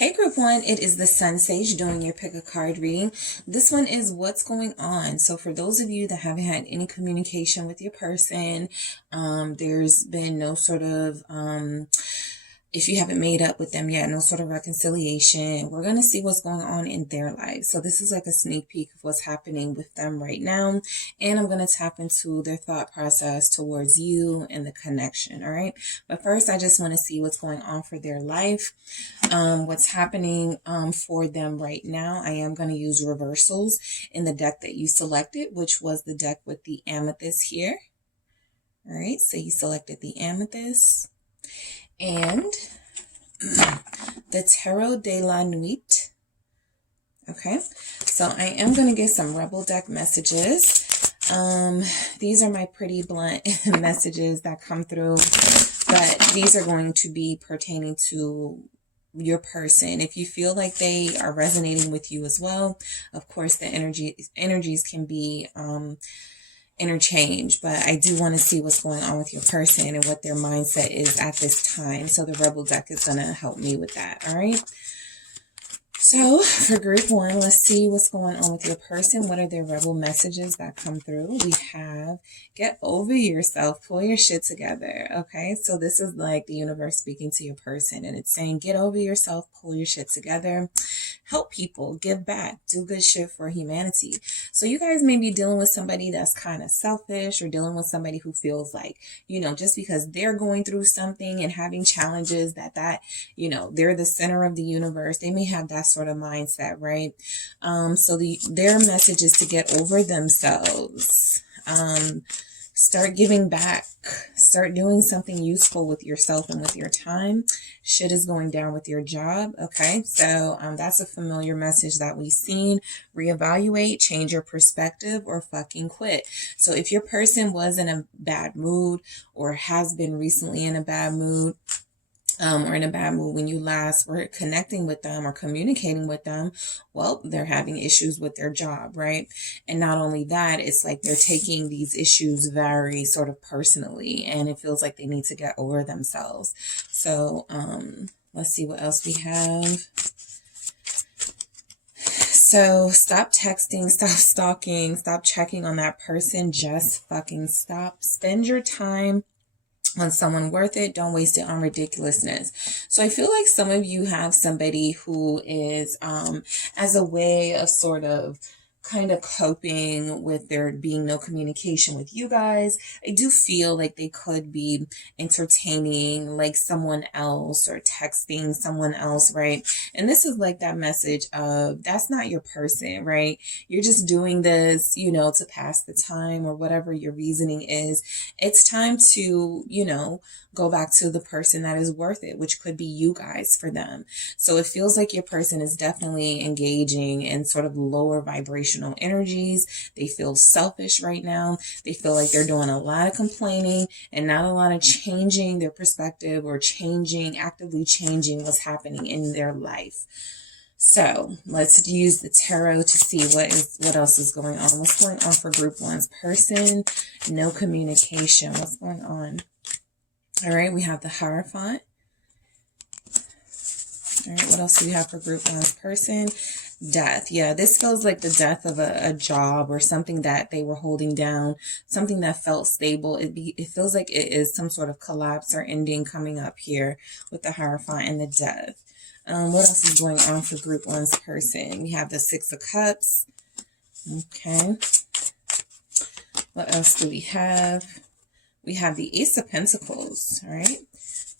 Hey group one, it is the SunSage doing your pick a card reading. This one is what's going on. So for those of you that haven't had any communication with your person, there's been no sort of if you haven't made up with them yet, no sort of reconciliation, we're going to see what's going on in their life. So this is like a sneak peek of what's happening with them right now. And I'm going to tap into their thought process towards you and the connection. All right. But first, I just want to see what's going on for their life, what's happening for them right now. I am going to use reversals in the deck that you selected, which was the deck with the amethyst here. All right. So you selected the amethyst. And the Tarot de la Nuit. Okay, so I am going to get some Rebel deck messages. These are my pretty blunt messages that come through, but these are going to be pertaining to your person. If you feel like they are resonating with you as well, of course, the energies can be interchange, but I do want to see what's going on with your person and what their mindset is at this time. So the Rebel deck is going to help me with that. All right. So for group one, let's see what's going on with your person. What are their Rebel messages that come through? We have get over yourself, pull your shit together. Okay. So this is like the universe speaking to your person, and it's saying, get over yourself, pull your shit together, help people, give back, do good shit for humanity. So you guys may be dealing with somebody that's kind of selfish, or dealing with somebody who feels like, just because they're going through something and having challenges that they're the center of the universe. They may have that sort of mindset, right? So their message is to get over themselves. Start giving back. Start doing something useful with yourself and with your time. Shit is going down with your job. Okay, so that's a familiar message that we've seen. Reevaluate, change your perspective, or fucking quit. So if your person was in a bad mood or has been recently in a bad mood, or in a bad mood when you last were connecting with them or communicating with them, well, they're having issues with their job, right? And not only that, it's like they're taking these issues very sort of personally, and it feels like they need to get over themselves. So let's see what else we have. So stop texting, stop stalking, stop checking on that person. Just fucking stop. Spend your time on someone worth it. Don't waste it on ridiculousness. So I feel like some of you have somebody who is as a way of sort of kind of coping with there being no communication with you guys. I do feel like they could be entertaining like someone else or texting someone else, right? And this is like that message of that's not your person, right? You're just doing this, to pass the time or whatever your reasoning is. It's time to, go back to the person that is worth it, which could be you guys for them. So it feels like your person is definitely engaging in sort of lower vibrational energies. They feel selfish right now. They feel like they're doing a lot of complaining and not a lot of changing their perspective or actively changing what's happening in their life. So let's use the tarot to see what else is going on. What's going on for group one's person? No communication. What's going on? All right, we have the Hierophant. All right, what else do we have for group one's person? Death. Yeah, this feels like the death of a job or something that they were holding down, something that felt stable. It feels like it is some sort of collapse or ending coming up here with the Hierophant and the death. What else is going on for group one's person? We have the Six of Cups. Okay. What else do we have? We have the Ace of Pentacles. All right.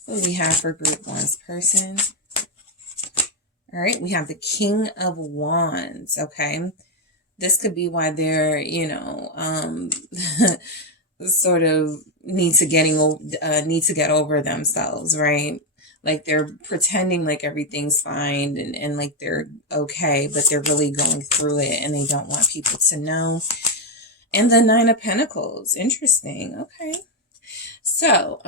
What do we have for group one's person? All right. We have the King of Wands. Okay. This could be why they're, sort of need to get over themselves, right? Like they're pretending like everything's fine and like they're okay, but they're really going through it and they don't want people to know. And the Nine of Pentacles. Interesting. Okay. So,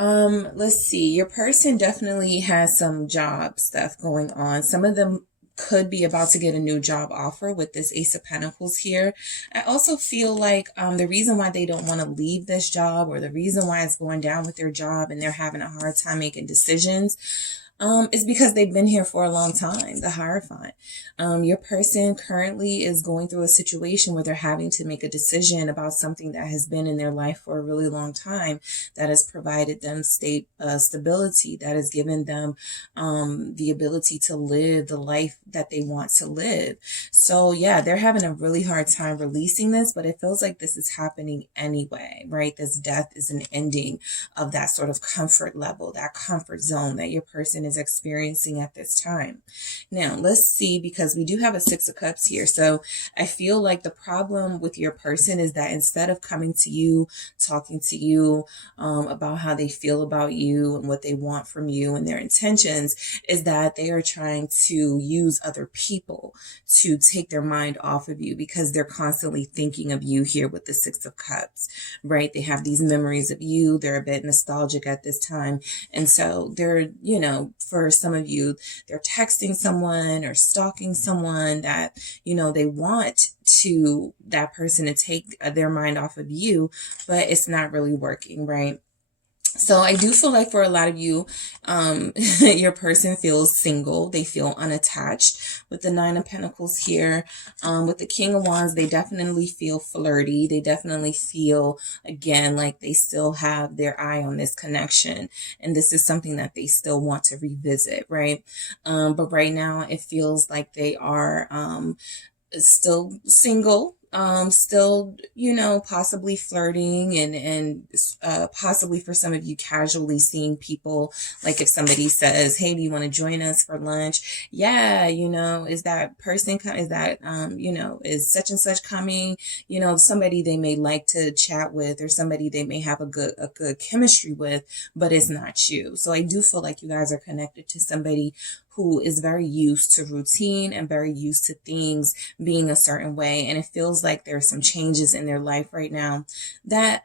let's see. Your person definitely has some job stuff going on. Some of them could be about to get a new job offer with this Ace of Pentacles here. I also feel like the reason why they don't want to leave this job, or the reason why it's going down with their job and they're having a hard time making decisions, It's because they've been here for a long time, the Hierophant. Your person currently is going through a situation where they're having to make a decision about something that has been in their life for a really long time, that has provided them stability, that has given them the ability to live the life that they want to live. So yeah, they're having a really hard time releasing this, but it feels like this is happening anyway, right? This death is an ending of that sort of comfort level, that comfort zone that your person is experiencing at this time. Now, let's see, because we do have a Six of Cups here. So I feel like the problem with your person is that instead of coming to you, talking to you about how they feel about you and what they want from you and their intentions, is that they are trying to use other people to take their mind off of you, because they're constantly thinking of you here with the Six of Cups, right? They have these memories of you. They're a bit nostalgic at this time. And so they're, you know, for some of you, they're texting someone or stalking someone that, you know, they want that person to take their mind off of you, but it's not really working, right? So I do feel like for a lot of you, your person feels single. They feel unattached with the Nine of Pentacles here. With the King of Wands, they definitely feel flirty. They definitely feel, again, like they still have their eye on this connection. And this is something that they still want to revisit, right? But right now it feels like they are still single. Still, you know, possibly flirting and possibly for some of you casually seeing people. Like if somebody says, hey, do you want to join us for lunch? Yeah, you know, is that person, is that, you know, is such and such coming? You know, somebody they may like to chat with, or somebody they may have a good chemistry with, but it's not you. So I do feel like you guys are connected to somebody who is very used to routine and very used to things being a certain way. And it feels like there's some changes in their life right now that,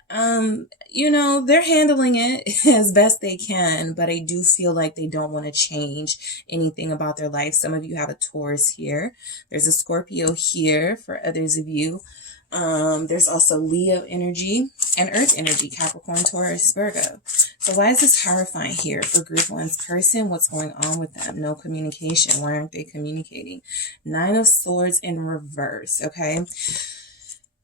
you know, they're handling it as best they can, but I do feel like they don't want to change anything about their life. Some of you have a Taurus here. There's a Scorpio here for others of you. There's also Leo energy and Earth energy, Capricorn, Taurus, Virgo. So why is this Hierophant here for group 1's person? What's going on with them? No communication. Why aren't they communicating? Nine of Swords in reverse, okay?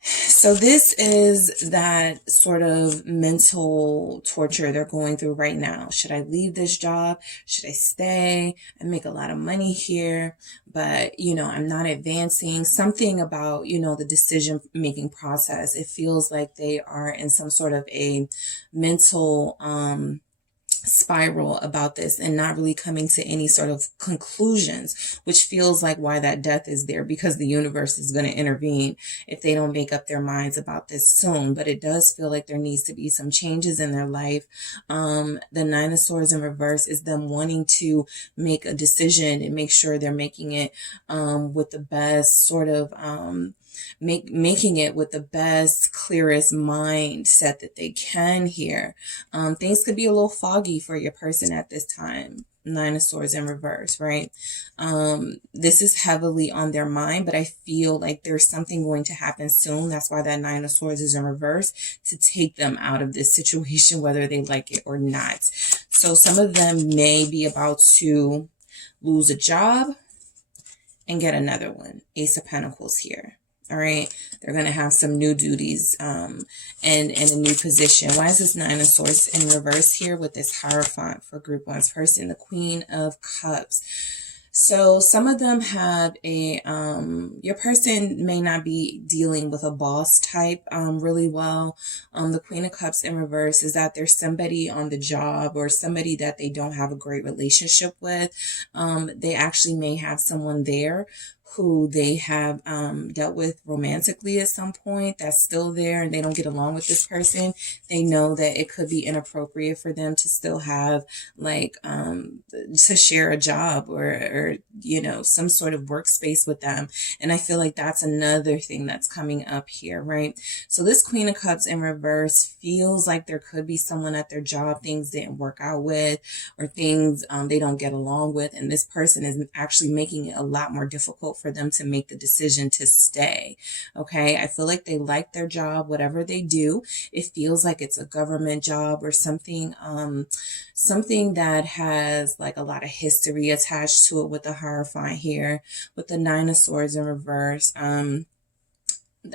So this is that sort of mental torture they're going through right now. Should I leave this job? Should I stay? I make a lot of money here, but, you know, I'm not advancing. Something about, you know, the decision-making process. It feels like they are in some sort of a mental, spiral about this and not really coming to any sort of conclusions, which feels like why that death is there, because the universe is going to intervene if they don't make up their minds about this soon. But it does feel like there needs to be some changes in their life. The Nine of Swords in reverse is them wanting to make a decision and make sure they're making it with the best sort of making it with the best, clearest mindset that they can here. Things could be a little foggy for your person at this time. Nine of Swords in reverse, right? This is heavily on their mind, but I feel like there's something going to happen soon. That's why that Nine of Swords is in reverse, to take them out of this situation, whether they like it or not. So some of them may be about to lose a job and get another one. Ace of Pentacles here. All right, they're going to have some new duties and a new position. Why is this Nine of Swords in reverse here with this Hierophant for group 1's person? The Queen of Cups. So some of them have a, your person may not be dealing with a boss type really well. The Queen of Cups in reverse is that there's somebody on the job or somebody that they don't have a great relationship with. They actually may have someone there who they have dealt with romantically at some point that's still there, and they don't get along with this person. They know that it could be inappropriate for them to still have like to share a job or you know, some sort of workspace with them. And I feel like that's another thing that's coming up here, right? So this Queen of Cups in reverse feels like there could be someone at their job things didn't work out with, or things they don't get along with, and this person is actually making it a lot more difficult difficult for them to make the decision to stay. Okay. I feel like they like their job, whatever they do. It feels like it's a government job or something, something that has like a lot of history attached to it with the Hierophant here, with the Nine of Swords in reverse.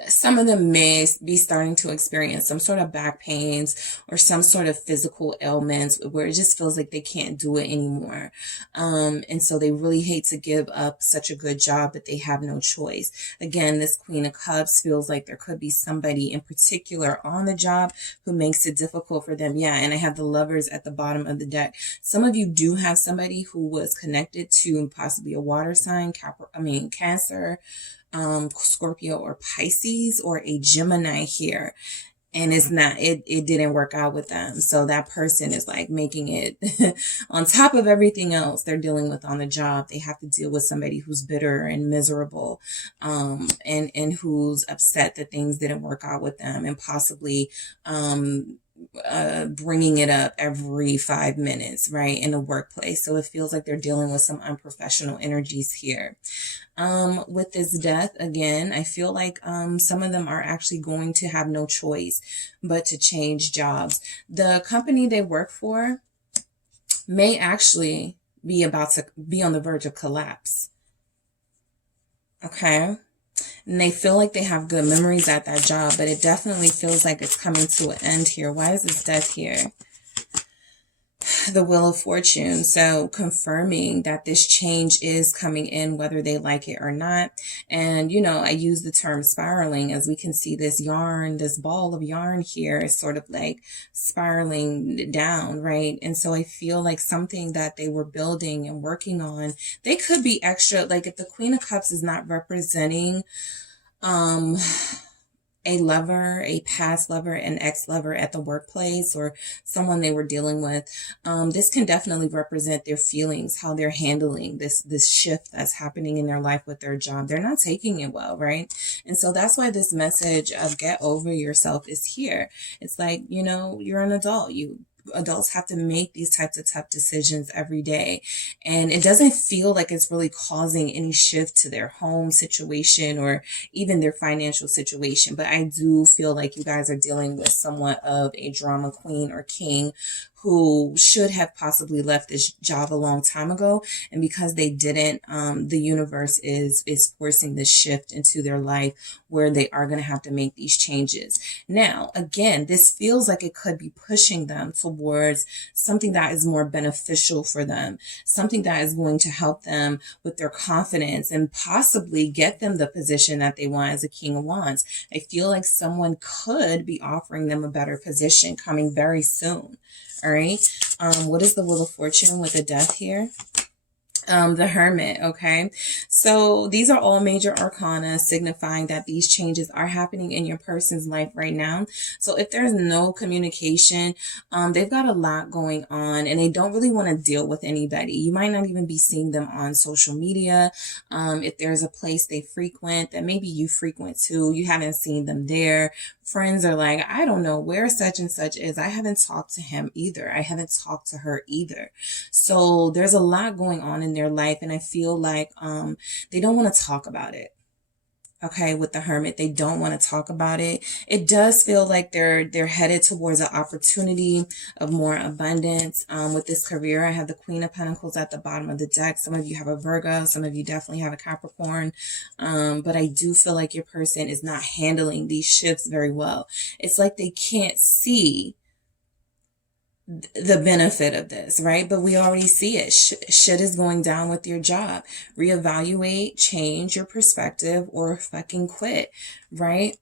Some of them may be starting to experience some sort of back pains or some sort of physical ailments where it just feels like they can't do it anymore. And so they really hate to give up such a good job, but they have no choice. Again, this Queen of Cups feels like there could be somebody in particular on the job who makes it difficult for them. Yeah, and I have the Lovers at the bottom of the deck. Some of you do have somebody who was connected to possibly a water sign, Cancer, Scorpio or Pisces, or a Gemini here. And it didn't work out with them. So that person is like making it on top of everything else they're dealing with on the job. They have to deal with somebody who's bitter and miserable, and who's upset that things didn't work out with them, and possibly, bringing it up every 5 minutes, right, in the workplace. So it feels like they're dealing with some unprofessional energies here. With this Death, again, I feel like some of them are actually going to have no choice but to change jobs. The company they work for may actually be about to be on the verge of collapse. Okay. And they feel like they have good memories at that job, but it definitely feels like it's coming to an end here. Why is this Death here? The Wheel of Fortune. So confirming that this change is coming in, whether they like it or not. And, you know, I use the term spiraling, as we can see this yarn, this ball of yarn here is sort of like spiraling down, right? And so I feel like something that they were building and working on, they could be extra, like if the Queen of Cups is not representing, a lover, a past lover, an ex-lover at the workplace, or someone they were dealing with, this can definitely represent their feelings, how they're handling this shift that's happening in their life with their job. They're not taking it well, right? And so that's why this message of get over yourself is here. It's like, you know, you're an adult. Adults have to make these types of tough decisions every day. And it doesn't feel like it's really causing any shift to their home situation or even their financial situation. But I do feel like you guys are dealing with somewhat of a drama queen or king who should have possibly left this job a long time ago. And because they didn't, the universe is forcing this shift into their life where they are going to have to make these changes. Now, again, this feels like it could be pushing them towards something that is more beneficial for them, something that is going to help them with their confidence and possibly get them the position that they want as a King of Wands. I feel like someone could be offering them a better position coming very soon. All right. What is the Wheel of Fortune with the Death here? The Hermit. Okay. So these are all major arcana signifying that these changes are happening in your person's life right now. So if there's no communication, they've got a lot going on and they don't really want to deal with anybody. You might not even be seeing them on social media. If there's a place they frequent that maybe you frequent too, you haven't seen them there. Friends are like, I don't know where such and such is. I haven't talked to him either. I haven't talked to her either. So there's a lot going on in their life. And I feel like they don't want to talk about it. Okay, with the Hermit, they don't want to talk about it. It does feel like they're headed towards an opportunity of more abundance. With this career, I have the Queen of Pentacles at the bottom of the deck. Some of you have a Virgo, some of you definitely have a Capricorn. But I do feel like your person is not handling these shifts very well. It's like they can't see the benefit of this, right? But we already see it. Shit is going down with your job. Reevaluate, change your perspective, or fucking quit, right?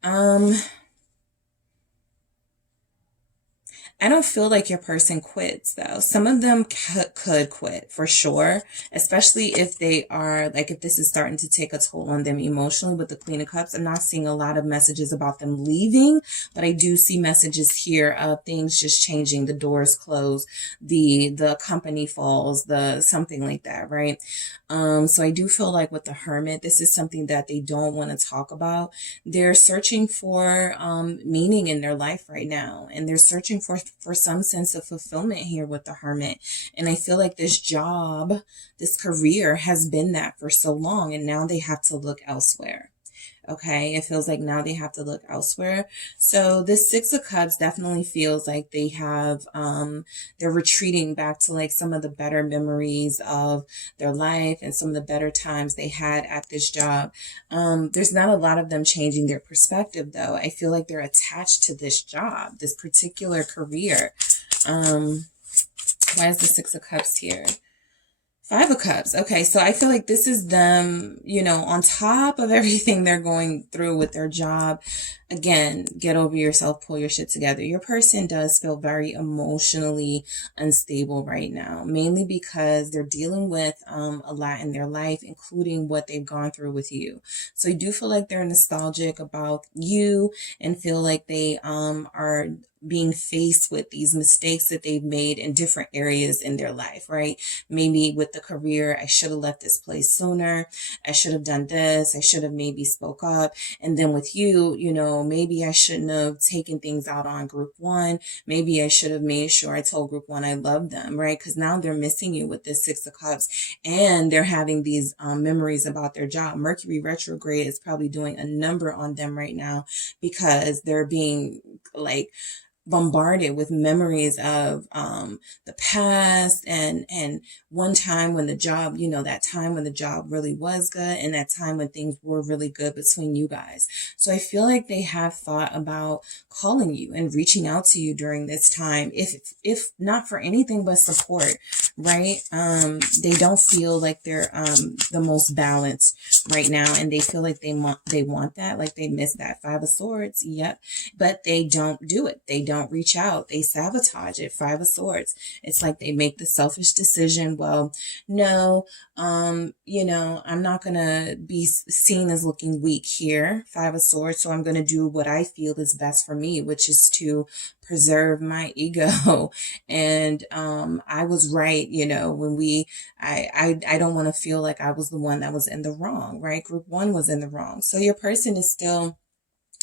I don't feel like your person quits though. Some of them could quit for sure, especially if they are like, if this is starting to take a toll on them emotionally with the Queen of Cups. I'm not seeing a lot of messages about them leaving, but I do see messages here of things just changing. The doors close, the company falls, something like that, right? So I do feel like with the Hermit, this is something that they don't want to talk about. They're searching for meaning in their life right now, and they're searching for for some sense of fulfillment here with the Hermit. And I feel like this job, this career has been that for so long, and now they have to look elsewhere. Okay, it feels like now they have to look elsewhere. So this Six of Cups definitely feels like they have, they're retreating back to like some of the better memories of their life and some of the better times they had at this job. There's not a lot of them changing their perspective though. I feel like they're attached to this job, this particular career. Why is the Six of Cups here? Five of Cups. Okay, so I feel like this is them, you know, on top of everything they're going through with their job. Again, get over yourself, pull your shit together. Your person does feel very emotionally unstable right now, mainly because they're dealing with a lot in their life, including what they've gone through with you. So you do feel like they're nostalgic about you and feel like they are being faced with these mistakes that they've made in different areas in their life, right? Maybe with the career, I should have left this place sooner. I should have done this. I should have maybe spoke up. And then with you, you know, maybe I shouldn't have taken things out on group one. Maybe I should have made sure I told group one I love them, right? Because now they're missing you with this Six of Cups, and they're having these memories about their job. Mercury retrograde is probably doing a number on them right now because they're being like bombarded with memories of the past and one time when the job, you know, that time when the job really was good and that time when things were really good between you guys. So I feel like they have thought about calling you and reaching out to you during this time, if not for anything but support, right? They don't feel like they're the most balanced right now, and they feel like they want that, like they miss that Five of Swords. Yep. But they don't do it. They don't reach out. They sabotage it. Five of Swords. It's like they make the selfish decision. Well, no, you know, I'm not going to be seen as looking weak here. Five of Swords. So I'm going to do what I feel is best for me, which is to preserve my ego. And I was right, you know, when I don't want to feel like I was the one that was in the wrong, right? Group one was in the wrong. So your person is still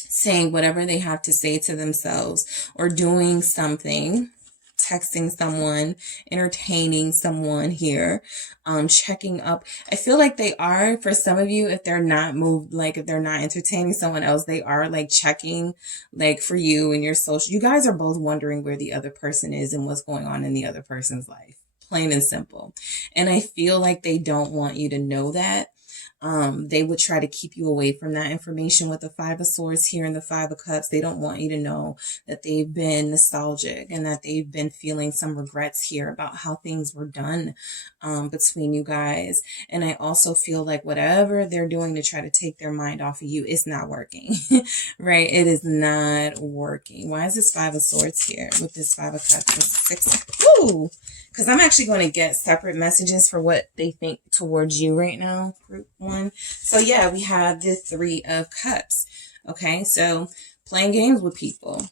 saying whatever they have to say to themselves, or doing something, texting someone, entertaining someone here, checking up. I feel like they are, for some of you, if they're not moved, like if they're not entertaining someone else, they are like checking like for you and your social. You guys are both wondering where the other person is and what's going on in the other person's life. Plain and simple. And I feel like they don't want you to know that. They would try to keep you away from that information with the Five of Swords here and the Five of Cups. They don't want you to know that they've been nostalgic and that they've been feeling some regrets here about how things were done between you guys. And I also feel like whatever they're doing to try to take their mind off of you, it's not working, right? It is not working. Why is this Five of Swords here with this Five of Cups and Six? Woo! Because I'm actually going to get separate messages for what they think towards you right now, group one. So yeah, we have the Three of Cups. Okay, so playing games with people.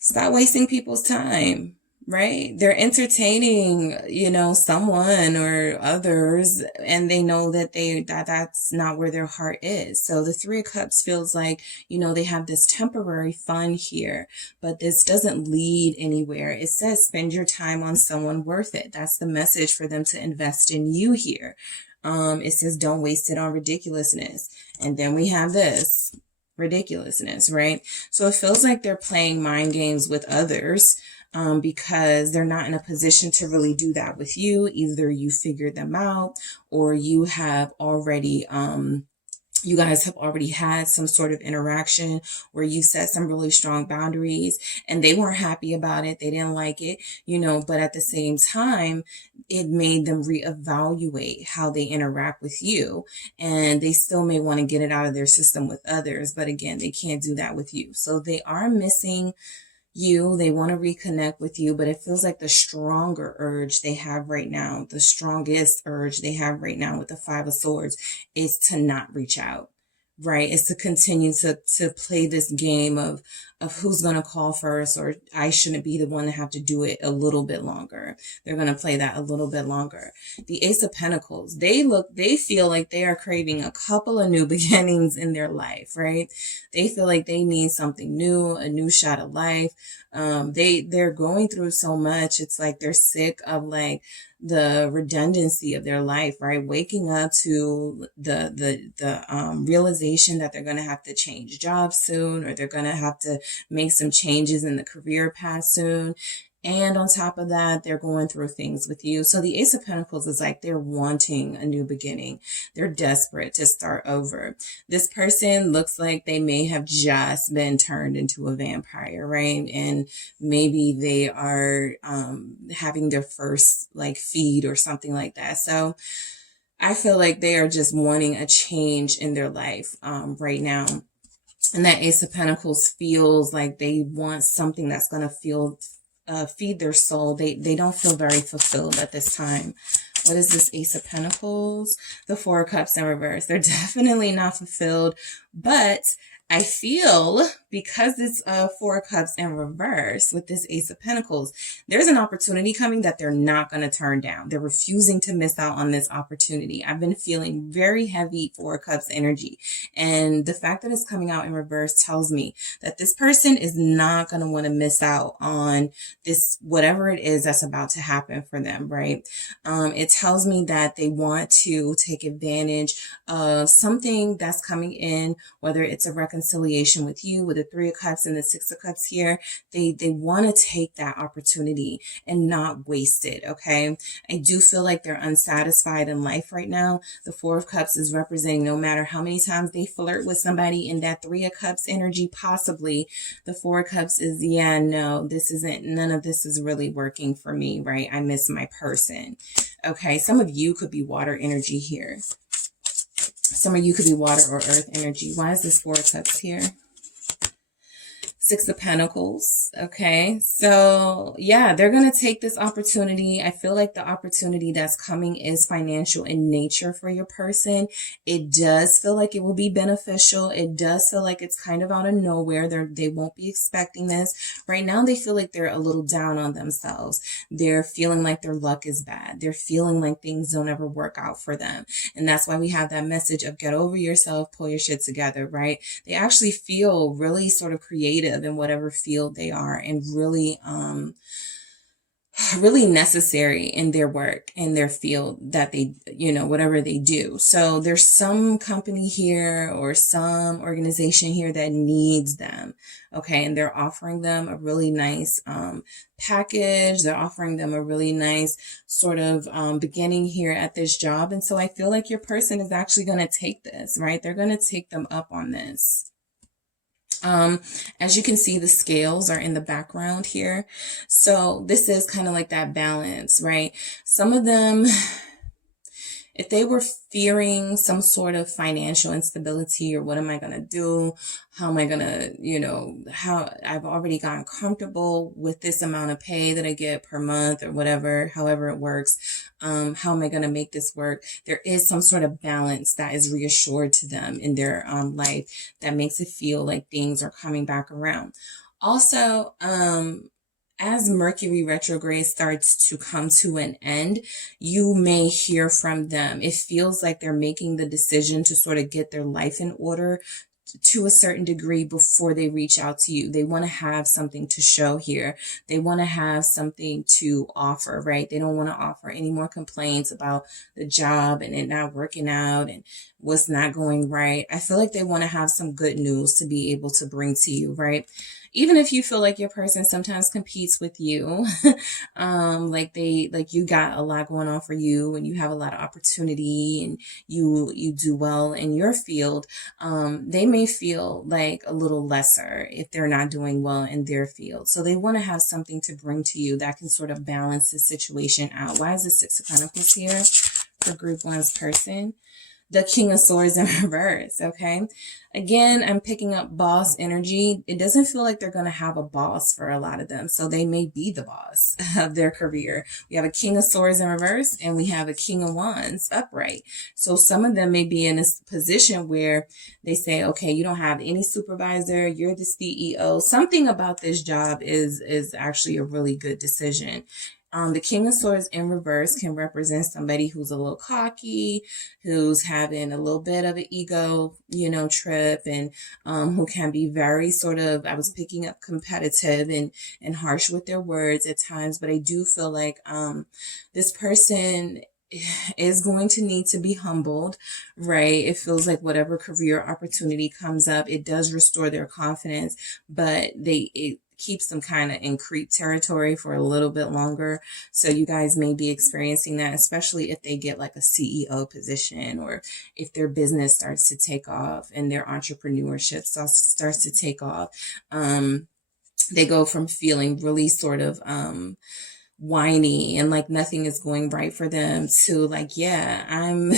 Stop wasting people's time, right? They're entertaining, you know, someone or others, and they know that that's not where their heart is. So the Three of Cups feels like, you know, they have this temporary fun here, but this doesn't lead anywhere. It says spend your time on someone worth it. That's the message for them to invest in you here. It says don't waste it on ridiculousness. And then we have this ridiculousness, right? So it feels like they're playing mind games with others. Because they're not in a position to really do that with you. Either you figured them out, or you have already, you guys have already had some sort of interaction where you set some really strong boundaries and they weren't happy about it. They didn't like it, you know, but at the same time, it made them reevaluate how they interact with you. And they still may want to get it out of their system with others. But again, they can't do that with you. So they are missing you. They want to reconnect with you, but it feels like the stronger urge they have right now, the strongest urge they have right now with the Five of Swords is to not reach out, right? It's to continue to play this game of of who's going to call first, or I shouldn't be the one to have to do it a little bit longer. They're going to play that a little bit longer. The Ace of Pentacles, they feel like they are craving a couple of new beginnings in their life, right? They feel like they need something new, a new shot of life. They're going through so much. It's like they're sick of like the redundancy of their life, right? Waking up to the realization that they're going to have to change jobs soon, or they're going to have to make some changes in the career path soon. And on top of that, they're going through things with you. So the Ace of Pentacles is like they're wanting a new beginning. They're desperate to start over. This person looks like they may have just been turned into a vampire, right? And maybe they are having their first like feed or something like that. So I feel like they are just wanting a change in their life right now. And that Ace of Pentacles feels like they want something that's going to feed their soul. They don't feel very fulfilled at this time. What is this Ace of Pentacles? The Four of Cups in reverse. They're definitely not fulfilled, but I feel because it's Four of Cups in reverse with this Ace of Pentacles, there's an opportunity coming that they're not going to turn down. They're refusing to miss out on this opportunity. I've been feeling very heavy Four of Cups energy. And the fact that it's coming out in reverse tells me that this person is not going to want to miss out on this, whatever it is that's about to happen for them, right? It tells me that they want to take advantage of something that's coming in, whether it's a reconciliation with you, with the Three of Cups and the Six of Cups here. They want to take that opportunity and not waste it, okay? I do feel like they're unsatisfied in life right now. The Four of Cups is representing no matter how many times they flirt with somebody in that Three of Cups energy, possibly. The Four of Cups is, yeah, no, none of this is really working for me, right? I miss my person. Okay, some of you could be water energy here. Some of you could be water or earth energy. Why is this Four of Cups here? Six of Pentacles. Okay. So yeah, they're going to take this opportunity. I feel like the opportunity that's coming is financial in nature for your person. It does feel like it will be beneficial. It does feel like it's kind of out of nowhere. They won't be expecting this. Right now, they feel like they're a little down on themselves. They're feeling like their luck is bad. They're feeling like things don't ever work out for them. And that's why we have that message of get over yourself, pull your shit together, right? They actually feel really sort of creative in whatever field they are, and really really necessary in their work, in their field that they, whatever they do. So there's some company here or some organization here that needs them. Okay. And they're offering them a really nice package. They're offering them a really nice sort of beginning here at this job. And so I feel like your person is actually going to take this, right? They're going to take them up on this. As you can see, the scales are in the background here. So this is kind of like that balance, right? Some of them, if they were fearing some sort of financial instability, or what am I going to do? How am I going to, how I've already gotten comfortable with this amount of pay that I get per month or whatever, however it works. How am I going to make this work? There is some sort of balance that is reassured to them in their life that makes it feel like things are coming back around. Also, as Mercury retrograde starts to come to an end, you may hear from them. It feels like they're making the decision to sort of get their life in order to a certain degree before they reach out to you. They want to have something to show here. They want to have something to offer, right? They don't want to offer any more complaints about the job and it not working out and what's not going right. I feel like they want to have some good news to be able to bring to you, right? Even if you feel like your person sometimes competes with you, like you got a lot going on for you and you have a lot of opportunity and you do well in your field, they may feel like a little lesser if they're not doing well in their field. So they want to have something to bring to you that can sort of balance the situation out. Why is the Six of Pentacles here for Group 1's person? the King of Swords in reverse, okay? Again, I'm picking up boss energy. It doesn't feel like they're going to have a boss for a lot of them. So they may be the boss of their career. We have a King of Swords in reverse and we have a King of Wands upright. So some of them may be in a position where they say, okay, you don't have any supervisor. You're the CEO. Something about this job is actually a really good decision. The King of Swords in reverse can represent somebody who's a little cocky, who's having a little bit of an ego, trip, and who can be very sort of, I was picking up competitive and harsh with their words at times, but I do feel like this person is going to need to be humbled, right? It feels like whatever career opportunity comes up, it does restore their confidence, but it keeps them kind of in creep territory for a little bit longer. So you guys may be experiencing that, especially if they get like a CEO position or if their business starts to take off and their entrepreneurship starts to take off. They go from feeling really sort of whiny and like nothing is going right for them to like, yeah, I'm,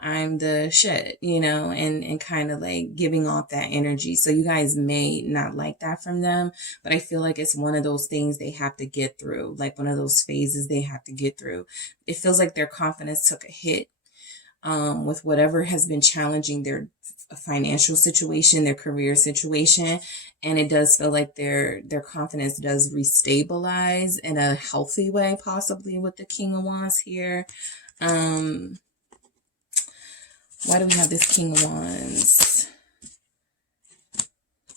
I'm the shit, and kind of like giving off that energy. So you guys may not like that from them, but I feel like it's one of those things they have to get through, like one of those phases they have to get through. It feels like their confidence took a hit with whatever has been challenging their financial situation, their career situation. And it does feel like their confidence does restabilize in a healthy way, possibly with the King of Wands here. Why do we have this King of Wands?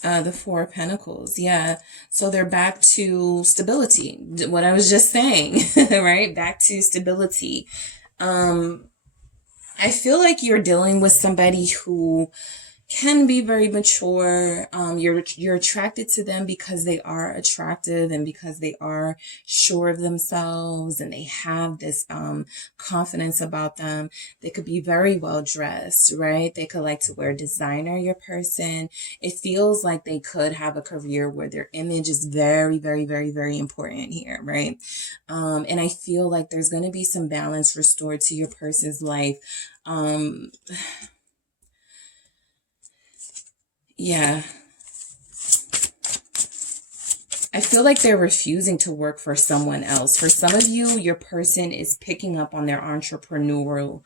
The Four of Pentacles. Yeah. So they're back to stability. What I was just saying, right? Back to stability. I feel like you're dealing with somebody who can be very mature. You're attracted to them because they are attractive and because they are sure of themselves and they have this confidence about them. They could be very well dressed, right? They could like to wear designer, your person. It feels like they could have a career where their image is very, very, very, very important here, right? And I feel like there's going to be some balance restored to your person's life. Yeah. I feel like they're refusing to work for someone else. For some of you, your person is picking up on their entrepreneurial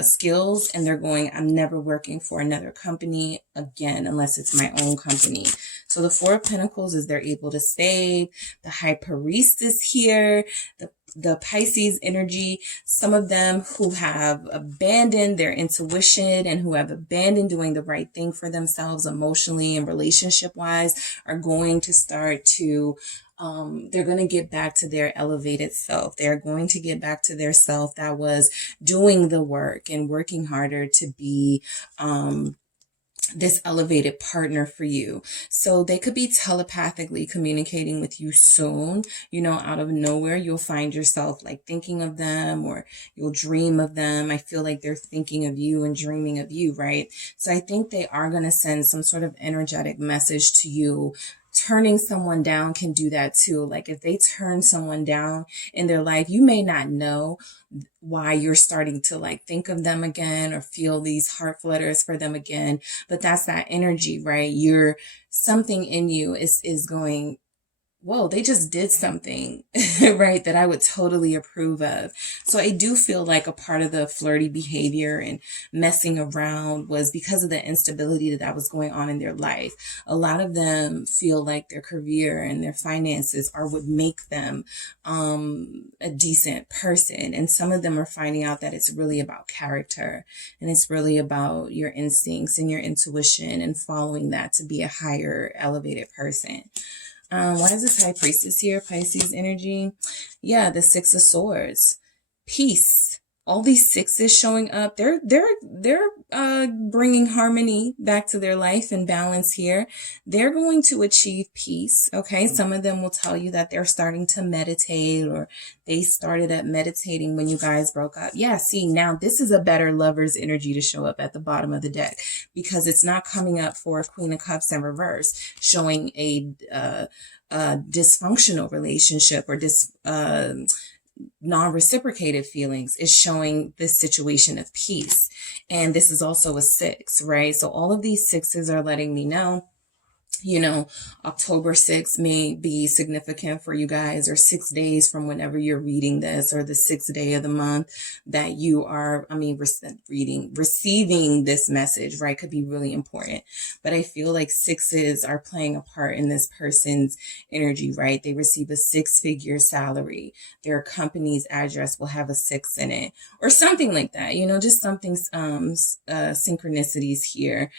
skills and they're going, I'm never working for another company again, unless it's my own company. So the Four of Pentacles is they're able to save. The High Priestess here, the Pisces energy, some of them who have abandoned their intuition and who have abandoned doing the right thing for themselves emotionally and relationship wise are going to start to they're going to get back to their elevated self. They're going to get back to their self that was doing the work and working harder to be this elevated partner for you. So they could be telepathically communicating with you soon, out of nowhere. You'll find yourself like thinking of them or you'll dream of them. I feel like they're thinking of you and dreaming of you, right? So I think they are going to send some sort of energetic message to you. Turning someone down can do that too. Like if they turn someone down in their life, you may not know why you're starting to like think of them again or feel these heart flutters for them again. But that's that energy, right? Something in you is going, whoa, they just did something, right, that I would totally approve of. So I do feel like a part of the flirty behavior and messing around was because of the instability that was going on in their life. A lot of them feel like their career and their finances are what make them a decent person. And some of them are finding out that it's really about character and it's really about your instincts and your intuition and following that to be a higher elevated person. Why is this High Priestess here? Pisces energy. Yeah, the Six of Swords. Peace. All these sixes showing up. They're bringing harmony back to their life and balance here. They're going to achieve peace. Okay. Some of them will tell you that they're starting to meditate or they started at meditating when you guys broke up. Yeah. See, now this is a better lover's energy to show up at the bottom of the deck because it's not coming up for Queen of Cups in reverse, showing a dysfunctional relationship or non-reciprocated feelings is showing this situation of peace. And this is also a 6, right? So all of these 6s are letting me know, you know, October 6th may be significant for you guys, or 6 days from whenever you're reading this, or the 6th day of the month that you are, receiving this message, right? Could be really important. But I feel like 6s are playing a part in this person's energy, right? They receive a 6-figure salary. Their company's address will have a 6 in it, or something like that, you know, just something, synchronicities here,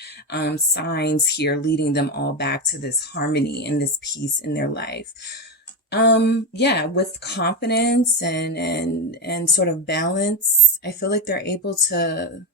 signs here leading them all back to this harmony and this peace in their life. Yeah, with confidence and sort of balance, I feel like they're able to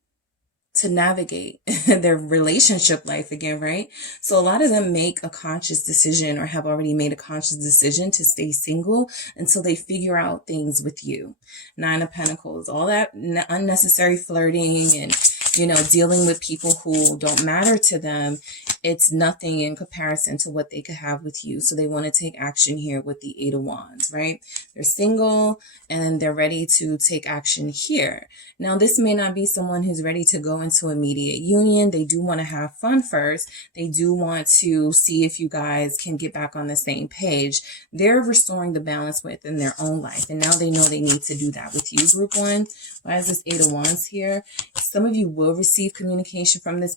navigate their relationship life again, right? So a lot of them make a conscious decision, or have already made a conscious decision, to stay single until they figure out things with you. 9 of Pentacles, all that unnecessary flirting and, you know, dealing with people who don't matter to them, it's nothing in comparison to what they could have with you. So they want to take action here with the 8 of Wands, right? They're single and they're ready to take action here. Now, this may not be someone who's ready to go into immediate union. They do want to have fun first. They do want to see if you guys can get back on the same page. They're restoring the balance within their own life. And now they know they need to do that with you, Group 1. Why is this 8 of Wands here? Some of you will receive communication from this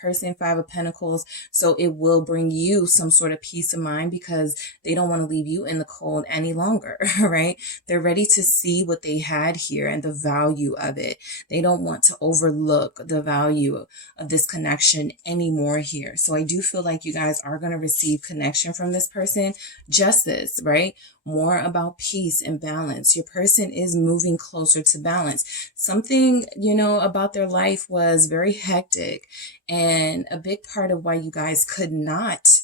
person, 5 of Pentacles. So it will bring you some sort of peace of mind, because they don't want to leave you in the cold any longer, right? They're ready to see what they had here and the value of it. They don't want to overlook the value of this connection anymore here. So I do feel like you guys are going to receive connection from this person. Justice, right? More about peace and balance. Your person is moving closer to balance. Something, you know, about their life was very hectic, and a big part of why you guys could not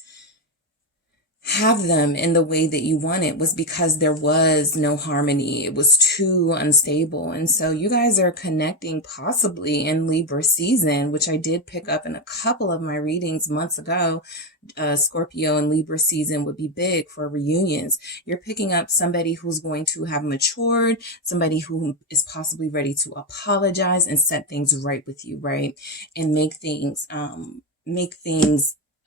have them in the way that you wanted was because there was no harmony. It was too unstable. And so you guys are connecting possibly in Libra season, which I did pick up in a couple of my readings months ago. Scorpio and Libra season would be big for reunions. You're picking up somebody who's going to have matured, somebody who is possibly ready to apologize and set things right with you, right? And make things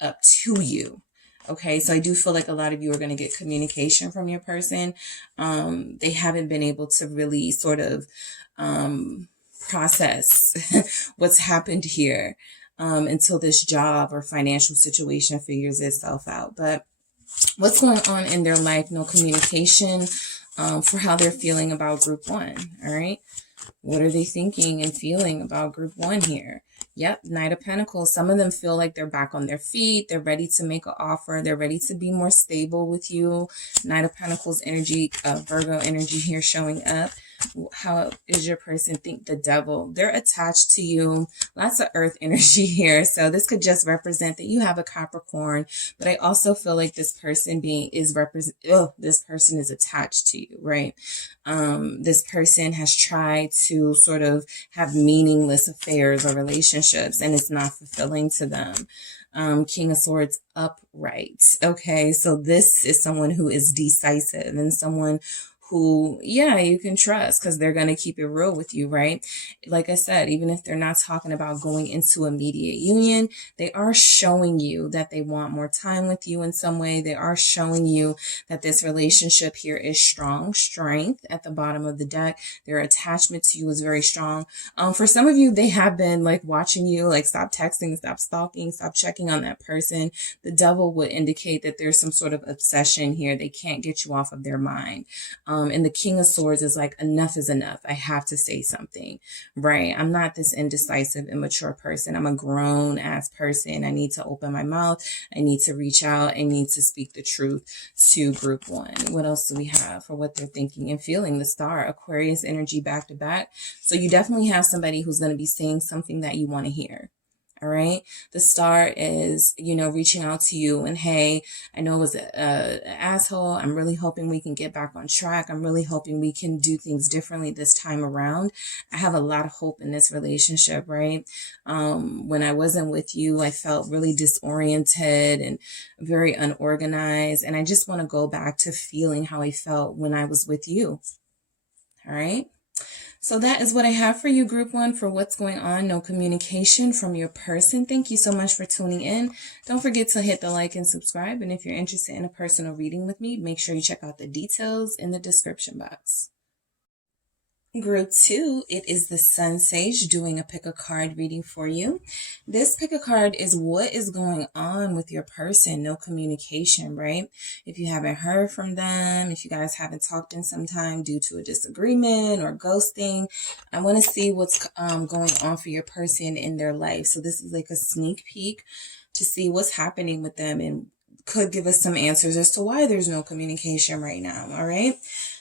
up to you. Okay, so I do feel like a lot of you are going to get communication from your person. They haven't been able to really sort of process what's happened here until this job or financial situation figures itself out. But what's going on in their life? No communication for how they're feeling about Group 1. All right, what are they thinking and feeling about Group 1 here? Yep, Knight of Pentacles. Some of them feel like they're back on their feet. They're ready to make an offer. They're ready to be more stable with you. Knight of Pentacles energy, Virgo energy here showing up. How is your person think? The Devil. They're attached to you. Lots of earth energy here. So this could just represent that you have a Capricorn, but I also feel like this person this person is attached to you, right? This person has tried to sort of have meaningless affairs or relationships, and it's not fulfilling to them. King of Swords upright. Okay, so this is someone who is decisive and someone who, yeah, you can trust because they're going to keep it real with you, right? Like I said, even if they're not talking about going into immediate union, they are showing you that they want more time with you in some way. They are showing you that this relationship here is strong. Strength at the bottom of the deck. Their attachment to you is very strong. For some of you, they have been like watching you, like stop texting, stop stalking, stop checking on that person. The Devil would indicate that there's some sort of obsession here. They can't get you off of their mind. And the King of Swords is like, enough is enough. I have to say something, right? I'm not this indecisive, immature person. I'm a grown ass person. I need to open my mouth. I need to reach out. I need to speak the truth to Group 1. What else do we have for what they're thinking and feeling? The Star, Aquarius energy back to back. So you definitely have somebody who's going to be saying something that you want to hear. All right. The Star is, you know, reaching out to you and, hey, I know it was an asshole. I'm really hoping we can get back on track. I'm really hoping we can do things differently this time around. I have a lot of hope in this relationship, right? When I wasn't with you, I felt really disoriented and very unorganized. And I just want to go back to feeling how I felt when I was with you. All right. So that is what I have for you, Group 1, for what's going on. No communication from your person. Thank you so much for tuning in. Don't forget to hit the like and subscribe. And if you're interested in a personal reading with me, make sure you check out the details in the description box. Group 2, it is the SunSage doing a pick a card reading for you. This pick a card is what is going on with your person. No communication, right? If you haven't heard from them, if you guys haven't talked in some time due to a disagreement or ghosting, I want to see what's going on for your person in their life. So this is like a sneak peek to see what's happening with them and could give us some answers as to why there's no communication right now. All right.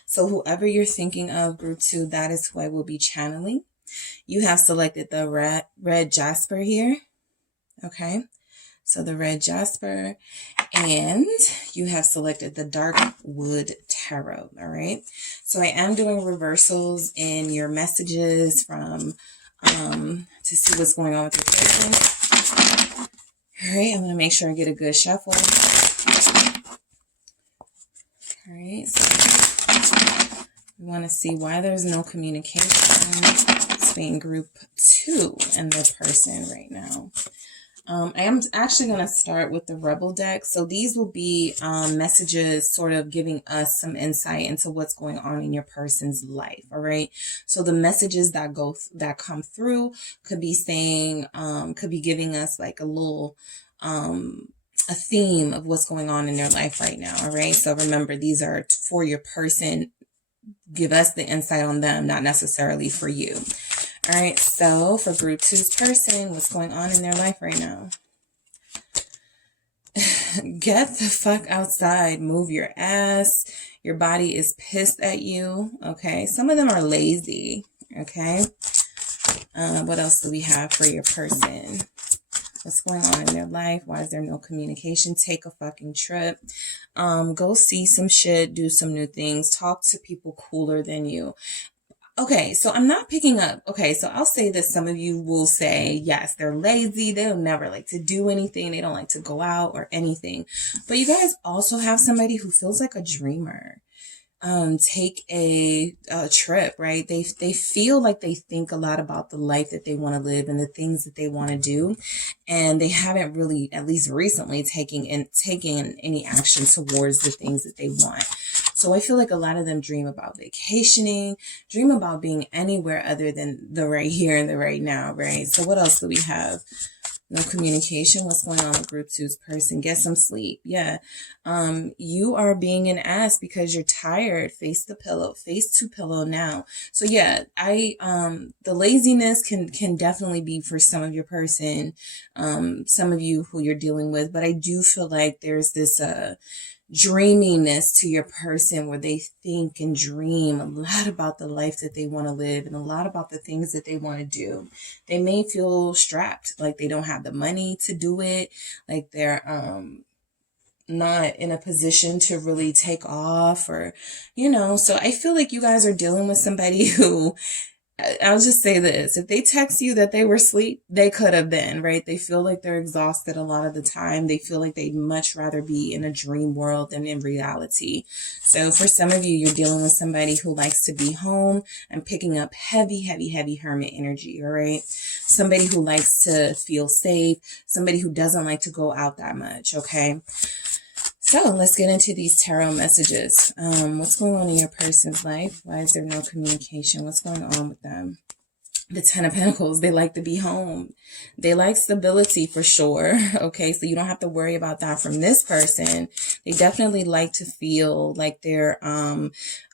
So whoever you're thinking of, Group 2, that is who I will be channeling. You have selected the red jasper here. Okay. So the red jasper, and you have selected the dark wood tarot. All right. So I am doing reversals in your messages from, to see what's going on with your person. All right. I'm going to make sure I get a good shuffle. All right. So we want to see why there's no communication between Group 2 and their person right now. I am actually going to start with the Rebel deck. So these will be messages sort of giving us some insight into what's going on in your person's life. All right. So the messages that come through could be saying, could be giving us like a little, a theme of what's going on in their life right now. All right. So remember, these are for your person. Give us the insight on them, not necessarily for you. All right. So for Group 2's person, what's going on in their life right now? Get the fuck outside. Move your ass. Your body is pissed at you. Okay. Some of them are lazy. Okay. What else do we have for your person? What's going on in their life? Why is there no communication? Take a fucking trip. Go see some shit. Do some new things. Talk to people cooler than you. Okay, so I'm not picking up. Okay, so I'll say that some of you will say, yes, they're lazy. They don't never like to do anything. They don't like to go out or anything. But you guys also have somebody who feels like a dreamer. Take a trip, right? They feel like they think a lot about the life that they want to live and the things that they want to do. And they haven't really, at least recently, taken any action towards the things that they want. So I feel like a lot of them dream about vacationing, dream about being anywhere other than the right here and the right now, right? So what else do we have? No communication. What's going on with Group 2's person? Get some sleep. Yeah. You are being an ass because you're tired. Face the pillow. Face to pillow now. So yeah, the laziness can definitely be for some of your person, some of you who you're dealing with, but I do feel like there's this, dreaminess to your person where they think and dream a lot about the life that they want to live and a lot about the things that they want to do. They may feel strapped, like they don't have the money to do it, like they're not in a position to really take off, or so I feel like you guys are dealing with somebody who, I'll just say this. If they text you that they were asleep, they could have been, right? They feel like they're exhausted a lot of the time. They feel like they'd much rather be in a dream world than in reality. So for some of you, you're dealing with somebody who likes to be home and picking up heavy, heavy, heavy hermit energy, all right? Somebody who likes to feel safe, somebody who doesn't like to go out that much, okay? So let's get into these tarot messages. What's going on in your person's life? Why is there no communication? What's going on with them? The 10 of Pentacles, they like to be home. They like stability for sure. Okay, so you don't have to worry about that from this person. They definitely like to feel like they're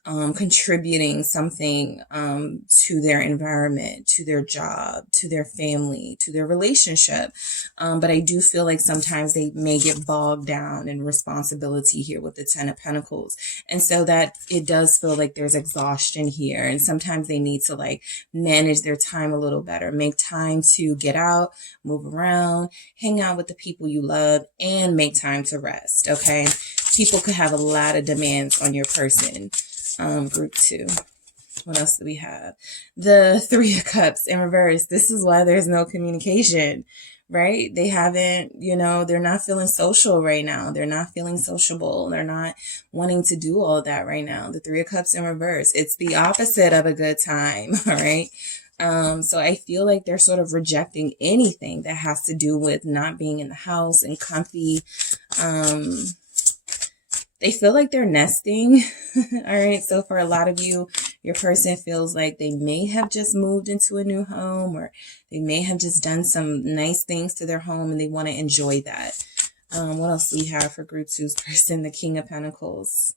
contributing something to their environment, to their job, to their family, to their relationship. But I do feel like sometimes they may get bogged down in responsibility here with the 10 of Pentacles. And so that it does feel like there's exhaustion here. And sometimes they need to like manage their time a little better, make time to get out, move around, hang out with the people you love, and make time to rest. Okay. People could have a lot of demands on your person. Group 2. What else do we have? The 3 of Cups in reverse. This is why there's no communication, right? They haven't, you know, they're not feeling social right now. They're not feeling sociable. They're not wanting to do all that right now. The Three of Cups in reverse. It's the opposite of a good time, all right? So I feel like they're sort of rejecting anything that has to do with not being in the house and comfy. They feel like they're nesting. All right. So for a lot of you, your person feels like they may have just moved into a new home, or they may have just done some nice things to their home and they want to enjoy that. What else do we have for group two's person? The King of Pentacles.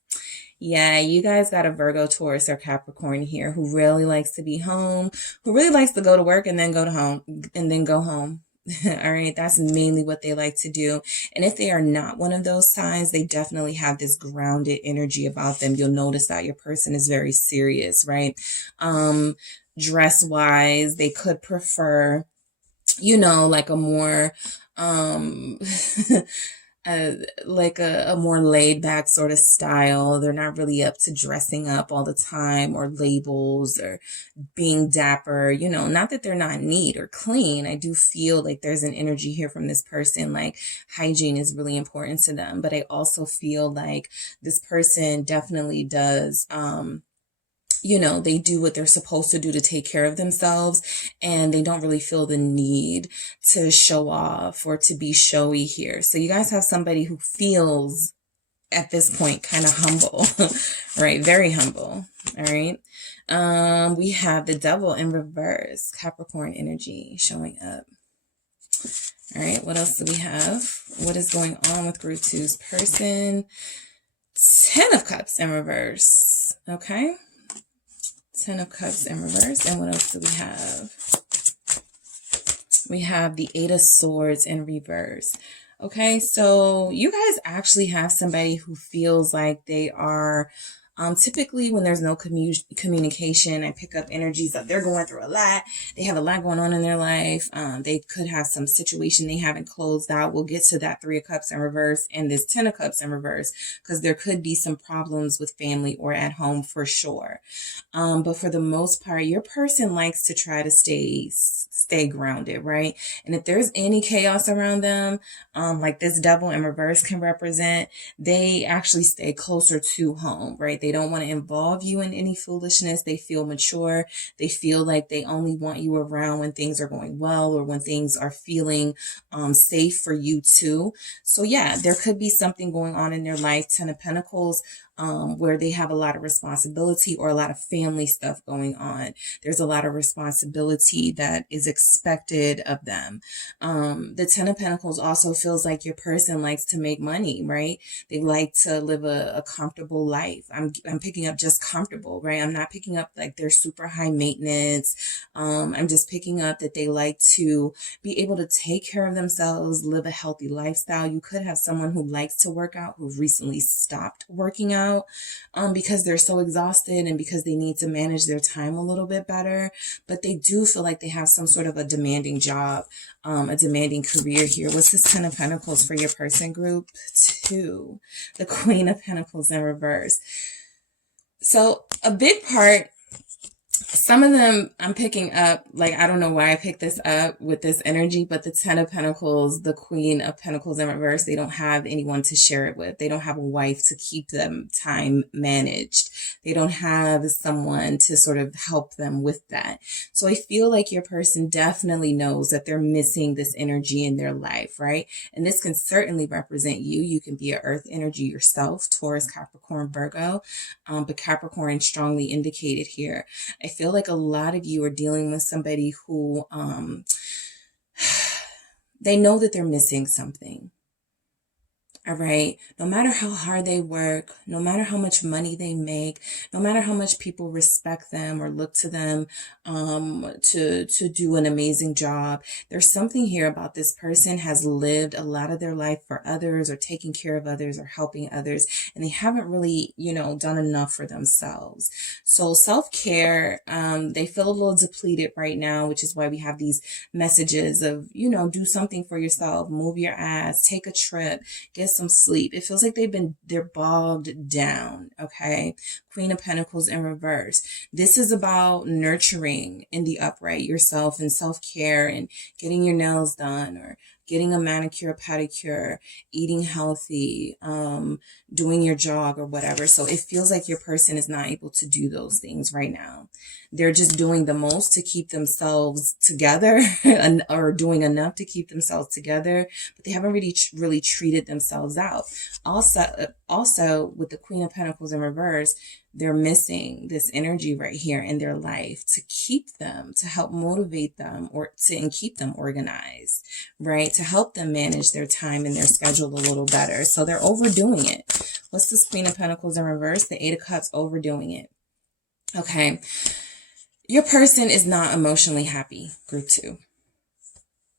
Yeah, you guys got a Virgo, Taurus, or Capricorn here who really likes to be home, who really likes to go to work and then go to home and then go home. All right, that's mainly what they like to do. And if they are not one of those signs, they definitely have this grounded energy about them. You'll notice that your person is very serious, right? Dress wise, they could prefer, you know, like a more like a more laid back sort of style. They're not really up to dressing up all the time, or labels, or being dapper, you know, not that they're not neat or clean. I do feel like there's an energy here from this person, like hygiene is really important to them. But I also feel like this person definitely does, you know, they do what they're supposed to do to take care of themselves, and they don't really feel the need to show off or to be showy here. So you guys have somebody who feels at this point kind of humble, right? Very humble. All right. We have the Devil in reverse, Capricorn energy showing up. All right. What else do we have? What is going on with group two's person? 10 of Cups in reverse. Okay. 10 of Cups in reverse. And what else do we have? We have the 8 of Swords in reverse. Okay, so you guys actually have somebody who feels like they are, typically when there's no communication, I pick up energies that they're going through a lot. They have a lot going on in their life. They could have some situation they haven't closed out. We'll get to that 3 of Cups in reverse and this 10 of Cups in reverse, because there could be some problems with family or at home for sure. But for the most part, your person likes to try to stay grounded, right? And if there's any chaos around them, like this Devil in reverse can represent, they actually stay closer to home, right? They don't want to involve you in any foolishness. They feel mature. They feel like they only want you around when things are going well, or when things are feeling safe for you too. So yeah, there could be something going on in their life, 10 of Pentacles, where they have a lot of responsibility or a lot of family stuff going on. There's a lot of responsibility that is expected of them. The 10 of Pentacles also feels like your person likes to make money, right? They like to live a comfortable life. I'm picking up just comfortable, right? I'm not picking up like they're super high maintenance. I'm just picking up that they like to be able to take care of themselves, live a healthy lifestyle. You could have someone who likes to work out who recently stopped working out because they're so exhausted and because they need to manage their time a little bit better. But they do feel like they have some sort of a demanding job, a demanding career here. What's this 10 of Pentacles for your person group 2? The Queen of Pentacles in reverse. So a big part, some of them I'm picking up, like, I don't know why I picked this up with this energy, but the 10 of Pentacles, the Queen of Pentacles in reverse, they don't have anyone to share it with. They don't have a wife to keep them time managed. They don't have someone to sort of help them with that. So I feel like your person definitely knows that they're missing this energy in their life, right? And this can certainly represent you. You can be an earth energy yourself, Taurus, Capricorn, Virgo, but Capricorn strongly indicated here. I feel like a lot of you are dealing with somebody who they know that they're missing something. All right. No matter how hard they work, no matter how much money they make, no matter how much people respect them or look to them to do an amazing job, there's something here about this person has lived a lot of their life for others, or taking care of others, or helping others, and they haven't really, you know, done enough for themselves. So self-care, they feel a little depleted right now, which is why we have these messages of, you know, do something for yourself, move your ass, take a trip, get some sleep. It feels like they're bogged down. Okay. Queen of Pentacles in reverse. This is about nurturing in the upright yourself and self-care and getting your nails done or getting a manicure, pedicure, eating healthy, doing your jog or whatever. So it feels like your person is not able to do those things right now. They're just doing the most to keep themselves together or doing enough to keep themselves together, but they haven't really treated themselves out. Also with the Queen of Pentacles in reverse, they're missing this energy right here in their life to keep them, to help motivate them and keep them organized, right? To help them manage their time and their schedule a little better. So they're overdoing it. What's this Queen of Pentacles in reverse? The Eight of Cups, overdoing it. Okay. Your person is not emotionally happy, group 2.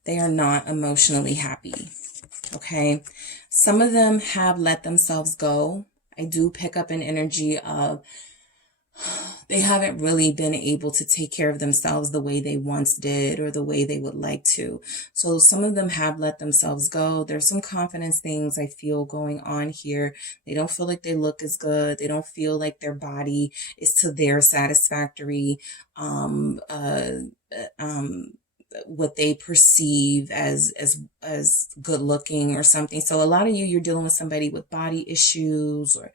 They are not emotionally happy. Okay. Some of them have let themselves go. I do pick up an energy of they haven't really been able to take care of themselves the way they once did or the way they would like to. So some of them have let themselves go. There's some confidence things I feel going on here. They don't feel like they look as good. They don't feel like their body is to their satisfactory, what they perceive as good looking or something. So a lot of you're dealing with somebody with body issues or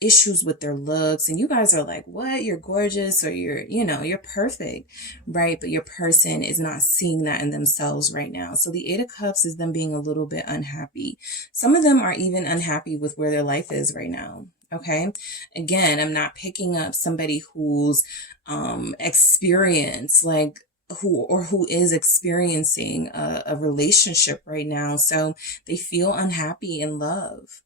issues with their looks, and you guys are like, what? You're gorgeous, or you're perfect, right? But your person is not seeing that in themselves right now. So the Eight of Cups is them being a little bit unhappy. Some of them are even unhappy with where their life is right now. Okay. Again, I'm not picking up somebody who's experienced who is experiencing a relationship right now. So they feel unhappy in love.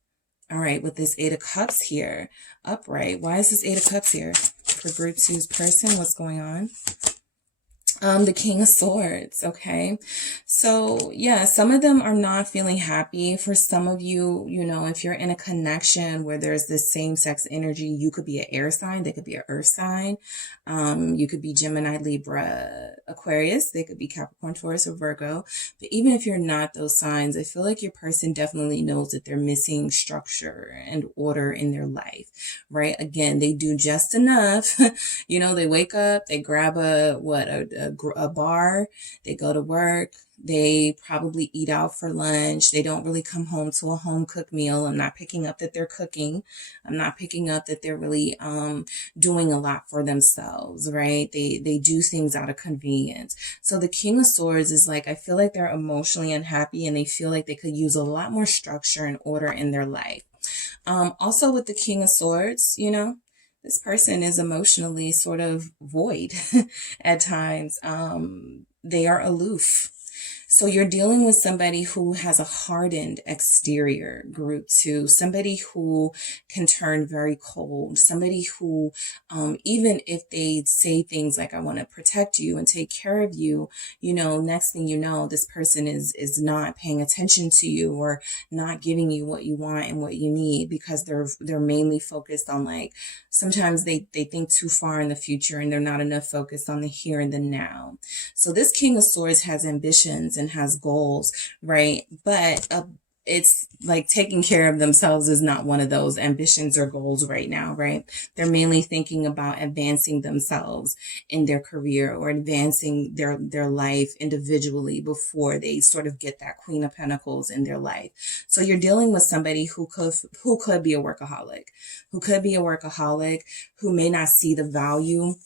All right, with this Eight of Cups here, upright. Why is this Eight of Cups here? For group 2's person, what's going on? The King of Swords, okay? So, yeah, some of them are not feeling happy. For some of you, if you're in a connection where there's this same-sex energy, you could be an air sign, they could be an earth sign. You could be Gemini, Libra, Aquarius. They could be Capricorn, Taurus, or Virgo. But even if you're not those signs, I feel like your person definitely knows that they're missing structure and order in their life, right? Again, they do just enough. They wake up, they grab a bar, they go to work, they probably eat out for lunch. They don't really come home to a home cooked meal. I'm not picking up that they're cooking. I'm not picking up that they're really doing a lot for themselves, right? They do things out of convenience. So the King of Swords is like, I feel like they're emotionally unhappy and they feel like they could use a lot more structure and order in their life. Also with the King of Swords, this person is emotionally sort of void at times. They are aloof. So you're dealing with somebody who has a hardened exterior, group 2, somebody who can turn very cold, somebody who, even if they say things like, I want to protect you and take care of you, next thing you know, this person is not paying attention to you or not giving you what you want and what you need because they're mainly focused on sometimes they think too far in the future and they're not enough focused on the here and the now. So this King of Swords has ambitions and has goals, right? But it's like taking care of themselves is not one of those ambitions or goals right now, right? They're mainly thinking about advancing themselves in their career or advancing their life individually before they sort of get that Queen of Pentacles in their life. So you're dealing with somebody who could be a workaholic, who may not see the value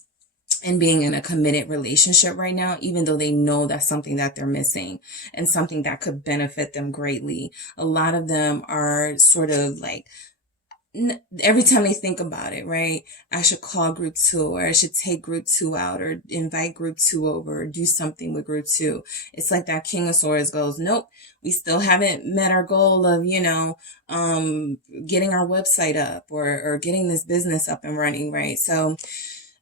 and being in a committed relationship right now, even though they know that's something that they're missing and something that could benefit them greatly. A lot of them are sort of like, every time they think about it, right? I should call group 2 or I should take group 2 out or invite group 2 over or do something with group 2. It's like that King of Swords goes, nope, we still haven't met our goal of, getting our website up or getting this business up and running, right? So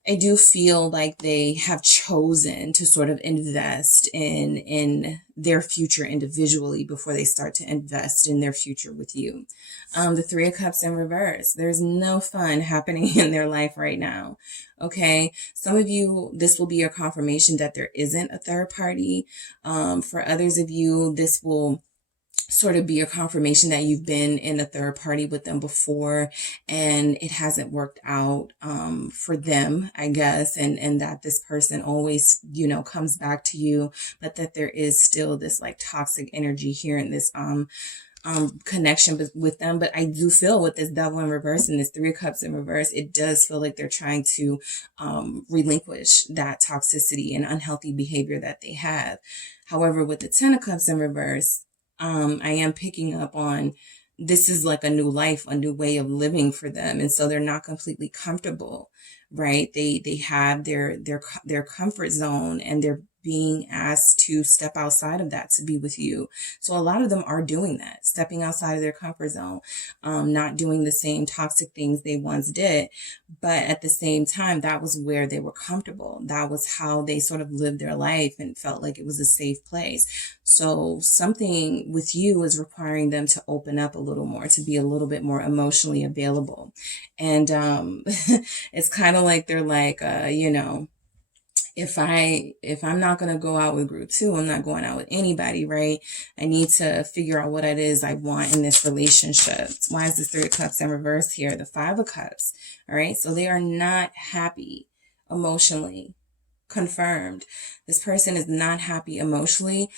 I do feel like they have chosen to sort of invest in their future individually before they start to invest in their future with you. The Three of Cups in reverse. There's no fun happening in their life right now. Okay. Some of you, this will be your confirmation that there isn't a third party. For others of you, this will sort of be a confirmation that you've been in a third party with them before and it hasn't worked out for them, I guess, and that this person always, you know, comes back to you, but that there is still this like toxic energy here in this connection with them. But I do feel with this Devil in reverse and this Three of Cups in reverse, it does feel like they're trying to relinquish that toxicity and unhealthy behavior that they have. However, with the Ten of Cups in reverse, I am picking up on this is like a new life, a new way of living for them. And so they're not completely comfortable, right? They have their comfort zone and they're being asked to step outside of that to be with you. So a lot of them are doing that, stepping outside of their comfort zone, not doing the same toxic things they once did. But at the same time, that was where they were comfortable. That was how they sort of lived their life and felt like it was a safe place. So something with you is requiring them to open up a little more, to be a little bit more emotionally available. And it's kind of like they're like, you know, if I'm not going to go out with group 2, I'm not going out with anybody, right? I need to figure out what it is I want in this relationship. Why is this Three of Cups in reverse here? The Five of Cups. All right. So they are not happy emotionally. Confirmed. This person is not happy emotionally.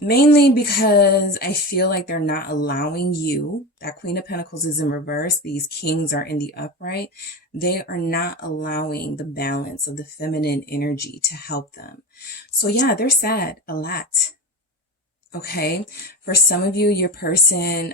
Mainly because I feel like they're not allowing you. That Queen of Pentacles is in reverse. These kings are in the upright. They are not allowing the balance of the feminine energy to help them. So yeah, they're sad a lot. Okay. For some of you, your person,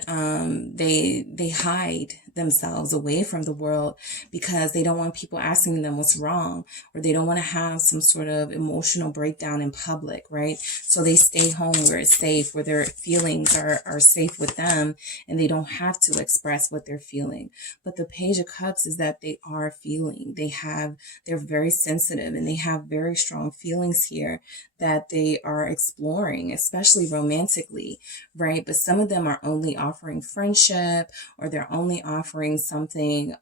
they hide themselves away from the world because they don't want people asking them what's wrong, or they don't want to have some sort of emotional breakdown in public, right? So they stay home where it's safe, where their feelings are safe with them and they don't have to express what they're feeling. But the Page of Cups is that they are feeling. They're very sensitive and they have very strong feelings here that they are exploring, especially romantically, right? But some of them are only offering friendship, or they're only offering something,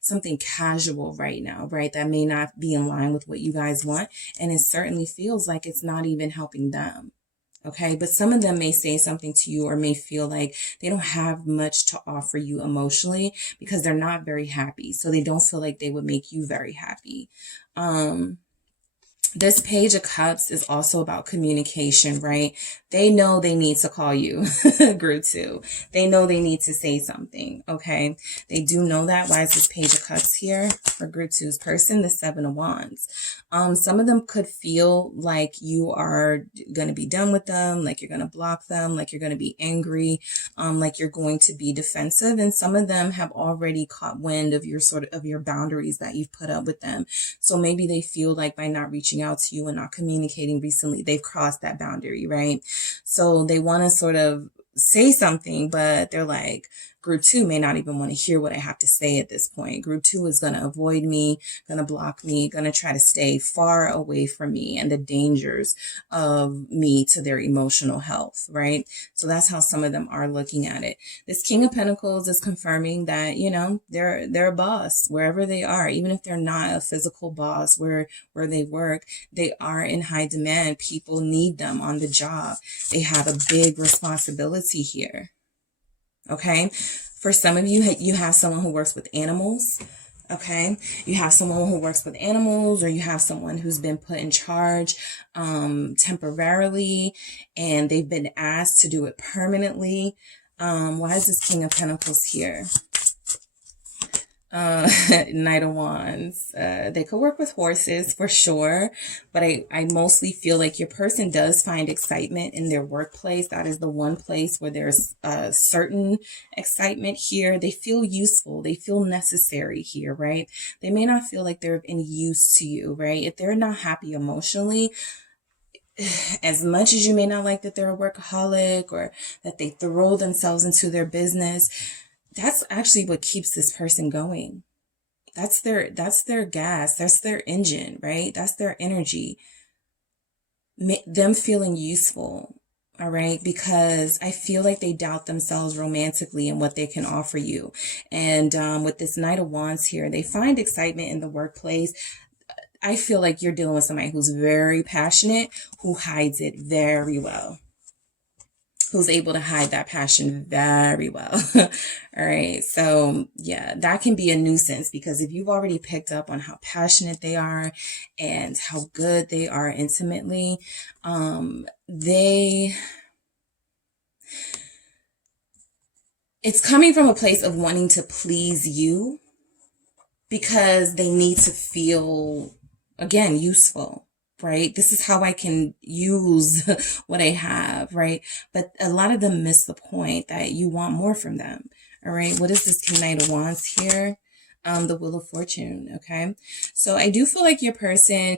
something casual right now, right? That may not be in line with what you guys want. And it certainly feels like it's not even helping them. Okay. But some of them may say something to you or may feel like they don't have much to offer you emotionally because they're not very happy. So they don't feel like they would make you very happy. This Page of Cups is also about communication, right? They know they need to call you, group 2. They know they need to say something, okay? They do know that. Why is this Page of Cups here for group 2's person? The Seven of Wands. Some of them could feel like you are going to be done with them, like you're going to block them, like you're going to be angry, like you're going to be defensive. And some of them have already caught wind of your boundaries that you've put up with them. So maybe they feel like by not reaching out to you and not communicating recently, they've crossed that boundary, right? So they want to sort of say something, but they're like, group 2 may not even want to hear what I have to say at this point. Group 2 is going to avoid me, going to block me, going to try to stay far away from me and the dangers of me to their emotional health, right? So that's how some of them are looking at it. This King of Pentacles is confirming that, you know, they're a boss wherever they are, even if they're not a physical boss where they work, they are in high demand. People need them on the job. They have a big responsibility here. Okay. For some of you, you have someone who works with animals. Okay. You have someone who works with animals, or you have someone who's been put in charge, temporarily, and they've been asked to do it permanently. Why is this King of Pentacles here? Knight of Wands. They could work with horses for sure, but I mostly feel like your person does find excitement in their workplace. That is the one place where there's a certain excitement here. They feel useful. They feel necessary here, right? They may not feel like they're of any use to you, right? If they're not happy emotionally, as much as you may not like that they're a workaholic or that they throw themselves into their business, that's actually what keeps this person going. That's their gas. That's their engine, right? That's their energy. Them feeling useful. All right. Because I feel like they doubt themselves romantically and what they can offer you. And with this Knight of Wands here, they find excitement in the workplace. I feel like you're dealing with somebody who's very passionate, who hides it very well. who's able to hide that passion very well. All right. So yeah, that can be a nuisance, because if you've already picked up on how passionate they are and how good they are intimately, it's coming from a place of wanting to please you, because they need to feel, again, useful, right? This is how I can use what I have, right? But a lot of them miss the point that you want more from them. All right. What is this Knight of Wands here? The Wheel of Fortune. Okay. So I do feel like your person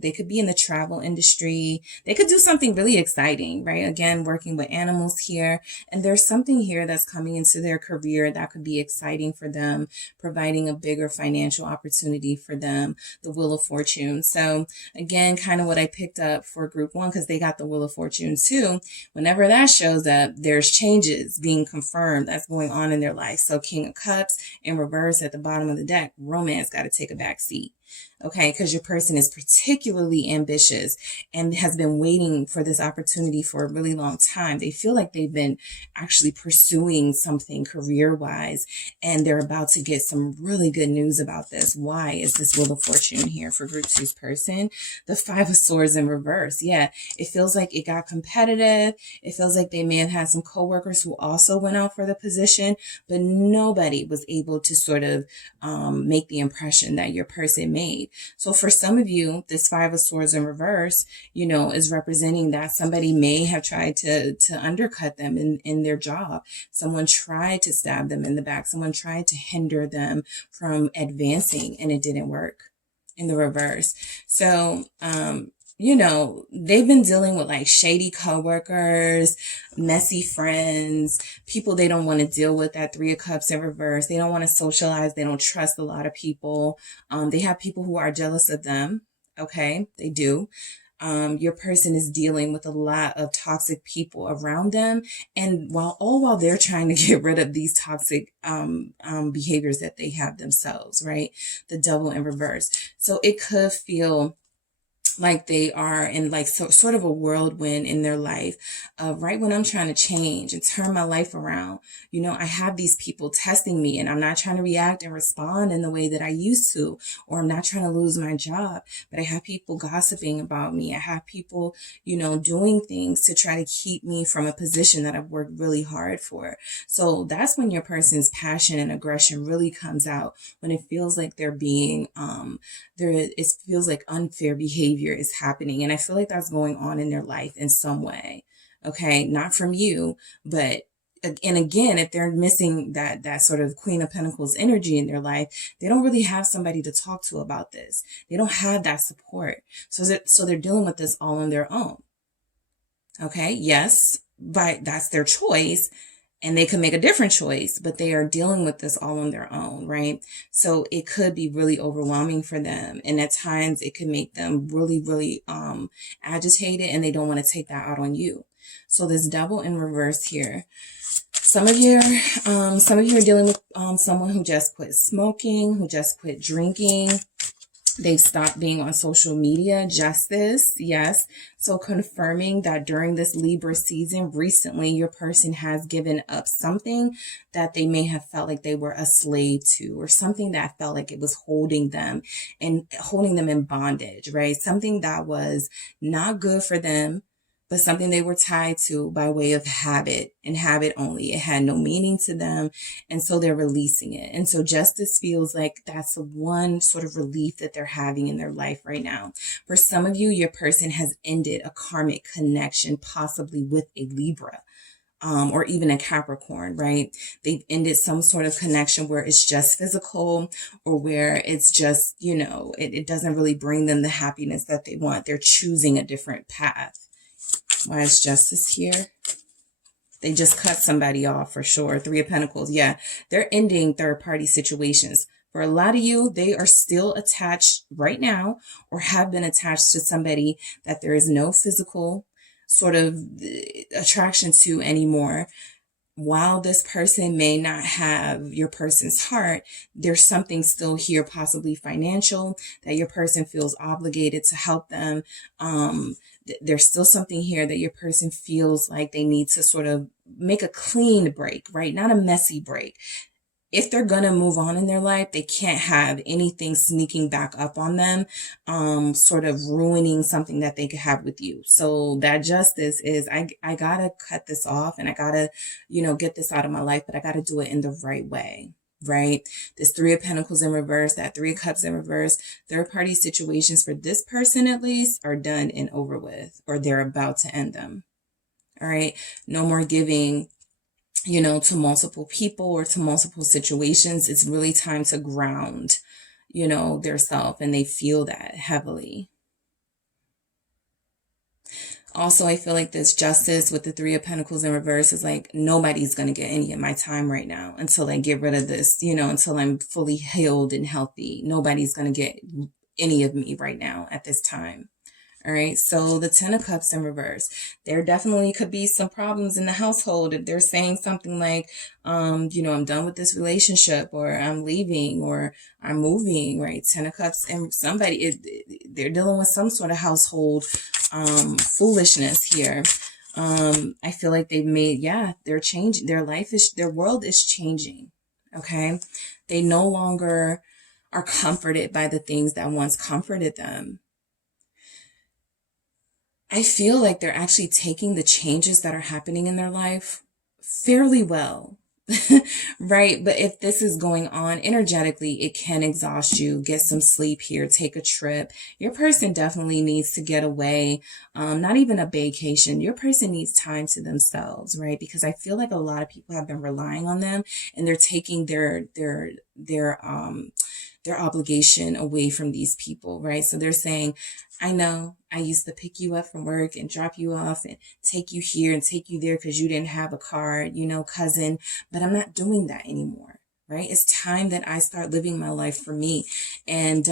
they could be in the travel industry. They could do something really exciting, right? Again, working with animals here. And there's something here that's coming into their career that could be exciting for them, providing a bigger financial opportunity for them, the Wheel of Fortune. So again, kind of what I picked up for group one, because they got the Wheel of Fortune too. Whenever that shows up, there's changes being confirmed that's going on in their life. So King of Cups in reverse at the bottom of the deck, romance got to take a back seat. Okay, because your person is particularly ambitious and has been waiting for this opportunity for a really long time. They feel like they've been actually pursuing something career-wise, and they're about to get some really good news about this. Why is this Wheel of Fortune here for group two's person? The Five of Swords in reverse. Yeah, it feels like it got competitive. It feels like they may have had some coworkers who also went out for the position, but nobody was able to sort of make the impression that your person made. So for some of you, this Five of Swords in reverse, is representing that somebody may have tried to undercut them in their job. Someone tried to stab them in the back. Someone tried to hinder them from advancing, and it didn't work in the reverse. So, they've been dealing with like shady coworkers, messy friends, people they don't want to deal with. That Three of Cups in reverse. They don't want to socialize. They don't trust a lot of people. They have people who are jealous of them. Okay, they do. Your person is dealing with a lot of toxic people around them. And while they're trying to get rid of these toxic behaviors that they have themselves, right? The Devil in reverse. So it could feel like they are in like sort of a whirlwind in their life. Right when I'm trying to change and turn my life around, I have these people testing me, and I'm not trying to react and respond in the way that I used to, or I'm not trying to lose my job, but I have people gossiping about me. I have people, doing things to try to keep me from a position that I've worked really hard for. So that's when your person's passion and aggression really comes out, when it feels like they're being, it feels like unfair behavior is happening. And I feel like that's going on in their life in some way. Okay. Not from you, but, and again, if they're missing that sort of Queen of Pentacles energy in their life, they don't really have somebody to talk to about this. They don't have that support. So they're dealing with this all on their own. Okay. Yes. But that's their choice. And they could make a different choice, but they are dealing with this all on their own, right? So it could be really overwhelming for them. And at times it could make them really, really agitated, and they don't want to take that out on you. So this Devil in reverse here. Some of you are dealing with someone who just quit smoking, who just quit drinking. They've stopped being on social media. Justice, yes. So confirming that during this Libra season, recently, your person has given up something that they may have felt like they were a slave to, or something that felt like it was holding them in bondage, right? Something that was not good for them, but something they were tied to by way of habit, and habit only. It had no meaning to them. And so they're releasing it. And so justice feels like that's the one sort of relief that they're having in their life right now. For some of you, your person has ended a karmic connection, possibly with a Libra. Or even a Capricorn, right? They've ended some sort of connection where it's just physical, or where it's just, it doesn't really bring them the happiness that they want. They're choosing a different path. Why is justice here? They just cut somebody off for sure. Three of Pentacles. Yeah, they're ending third-party situations. For a lot of you, they are still attached right now, or have been attached to somebody that there is no physical sort of attraction to anymore. while this person may not have your person's heart, there's something still here, possibly financial, that your person feels obligated to help them. There's still something here that your person feels like they need to sort of make a clean break, right? Not a messy break. If they're going to move on in their life, they can't have anything sneaking back up on them, sort of ruining something that they could have with you. So that justice is, I gotta cut this off, and I gotta, get this out of my life, but I gotta do it in the right way, right? This Three of Pentacles in reverse, that Three of Cups in reverse, third party situations for this person at least are done and over with, or they're about to end them. All right. No more giving, to multiple people or to multiple situations. It's really time to ground, their self, and they feel that heavily. Also, I feel like this justice with the Three of Pentacles in reverse is like, nobody's going to get any of my time right now until I get rid of this, until I'm fully healed and healthy. Nobody's going to get any of me right now at this time. All right. So the Ten of Cups in reverse, there definitely could be some problems in the household. If they're saying something like, I'm done with this relationship, or I'm leaving, or I'm moving, right? Ten of Cups, and they're dealing with some sort of household, foolishness here. I feel like they've made, they're changing. Their world is changing. Okay. They no longer are comforted by the things that once comforted them. I feel like they're actually taking the changes that are happening in their life fairly well, right? But if this is going on energetically, it can exhaust you. Get some sleep here, take a trip. Your person definitely needs to get away. Not even a vacation. Your person needs time to themselves, right? Because I feel like a lot of people have been relying on them, and they're taking their obligation away from these people, right? So they're saying, I know I used to pick you up from work and drop you off and take you here and take you there because you didn't have a car, cousin, but I'm not doing that anymore, right? It's time that I start living my life for me and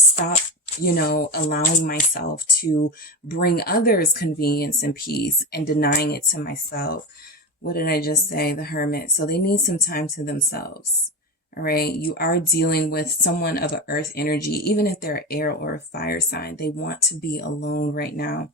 stop, allowing myself to bring others convenience and peace and denying it to myself. What did I just say? The Hermit. So they need some time to themselves. All right. You are dealing with someone of an earth energy, even if they're air or a fire sign. They want to be alone right now.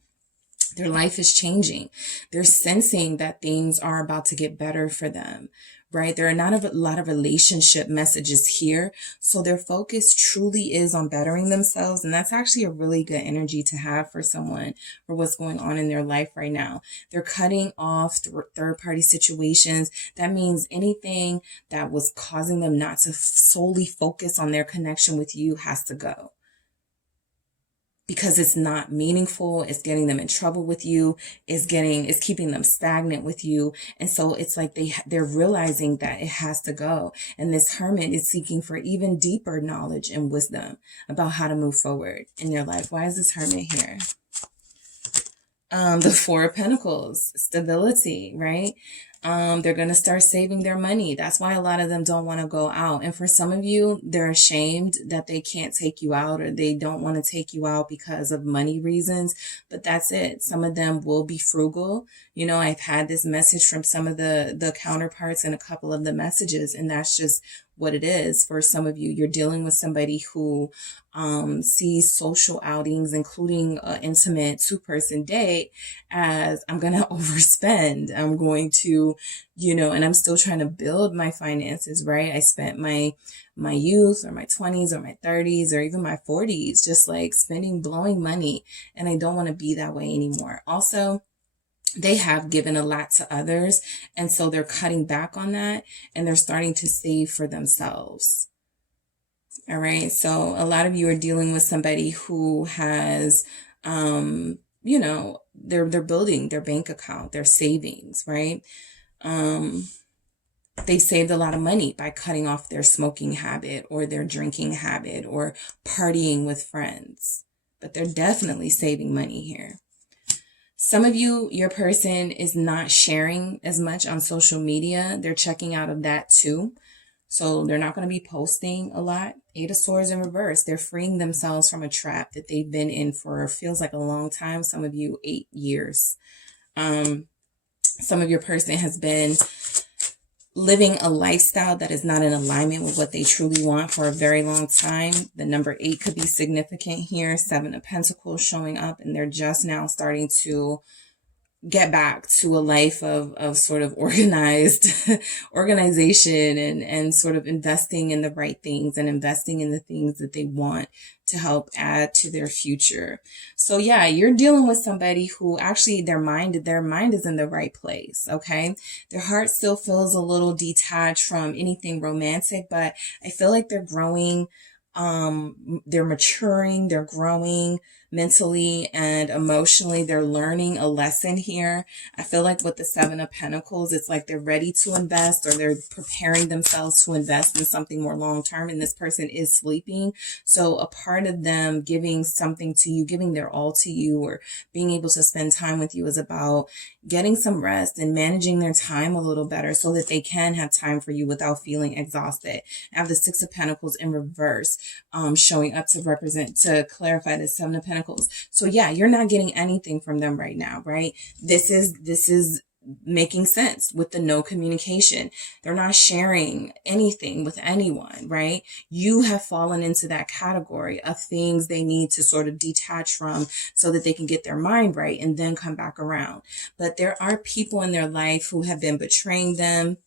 Their life is changing. They're sensing that things are about to get better for them, right? There are not a lot of relationship messages here. So their focus truly is on bettering themselves. And that's actually a really good energy to have for someone, for what's going on in their life right now. They're cutting off third-party situations. That means anything that was causing them not to solely focus on their connection with you has to go. Because it's not meaningful, it's getting them in trouble with you, it's keeping them stagnant with you. And so it's like they're realizing that it has to go. And this Hermit is seeking for even deeper knowledge and wisdom about how to move forward in their life. Why is this Hermit here? The Four of Pentacles, stability, right? They're going to start saving their money. That's why a lot of them don't want to go out. And for some of you, they're ashamed that they can't take you out, or they don't want to take you out because of money reasons. But that's it. Some of them will be frugal. I've had this message from some of the counterparts in a couple of the messages, and that's just what it is. For some of you, you're dealing with somebody who sees social outings, including an intimate 2-person date, as I'm going to overspend. I'm going to, and I'm still trying to build my finances, right? I spent my youth or my 20s or my 30s or even my 40s just like blowing money. And I don't want to be that way anymore. Also, they have given a lot to others, and so they're cutting back on that, and they're starting to save for themselves. All right. So a lot of you are dealing with somebody who has, they're building their bank account, their savings, right? They saved a lot of money by cutting off their smoking habit or their drinking habit or partying with friends, but they're definitely saving money here. Some of you, your person is not sharing as much on social media. They're checking out of that too. So they're not going to be posting a lot. 8 of Swords in reverse. They're freeing themselves from a trap that they've been in for feels like a long time. Some of you, 8 years. Some of your person has been living a lifestyle that is not in alignment with what they truly want for a very long time. The number 8 could be significant here. 7 of Pentacles showing up, and they're just now starting to get back to a life of sort of organized organization and sort of investing in the right things and investing in the things that they want to help add to their future. So yeah, you're dealing with somebody who actually their mind is in the right place. Okay. Their heart still feels a little detached from anything romantic, but I feel like they're growing. They're maturing, they're growing mentally and emotionally. They're learning a lesson here. I feel like with the 7 of Pentacles, it's like they're ready to invest, or they're preparing themselves to invest in something more long term. And this person is sleeping. So a part of them giving something to you, giving their all to you, or being able to spend time with you is about getting some rest and managing their time a little better so that they can have time for you without feeling exhausted. I have the 6 of Pentacles in reverse, showing up to clarify the 7 of Pentacles. So yeah, you're not getting anything from them right now, right? This is making sense with the no communication. They're not sharing anything with anyone, right? You have fallen into that category of things they need to sort of detach from so that they can get their mind right and then come back around. But there are people in their life who have been betraying them.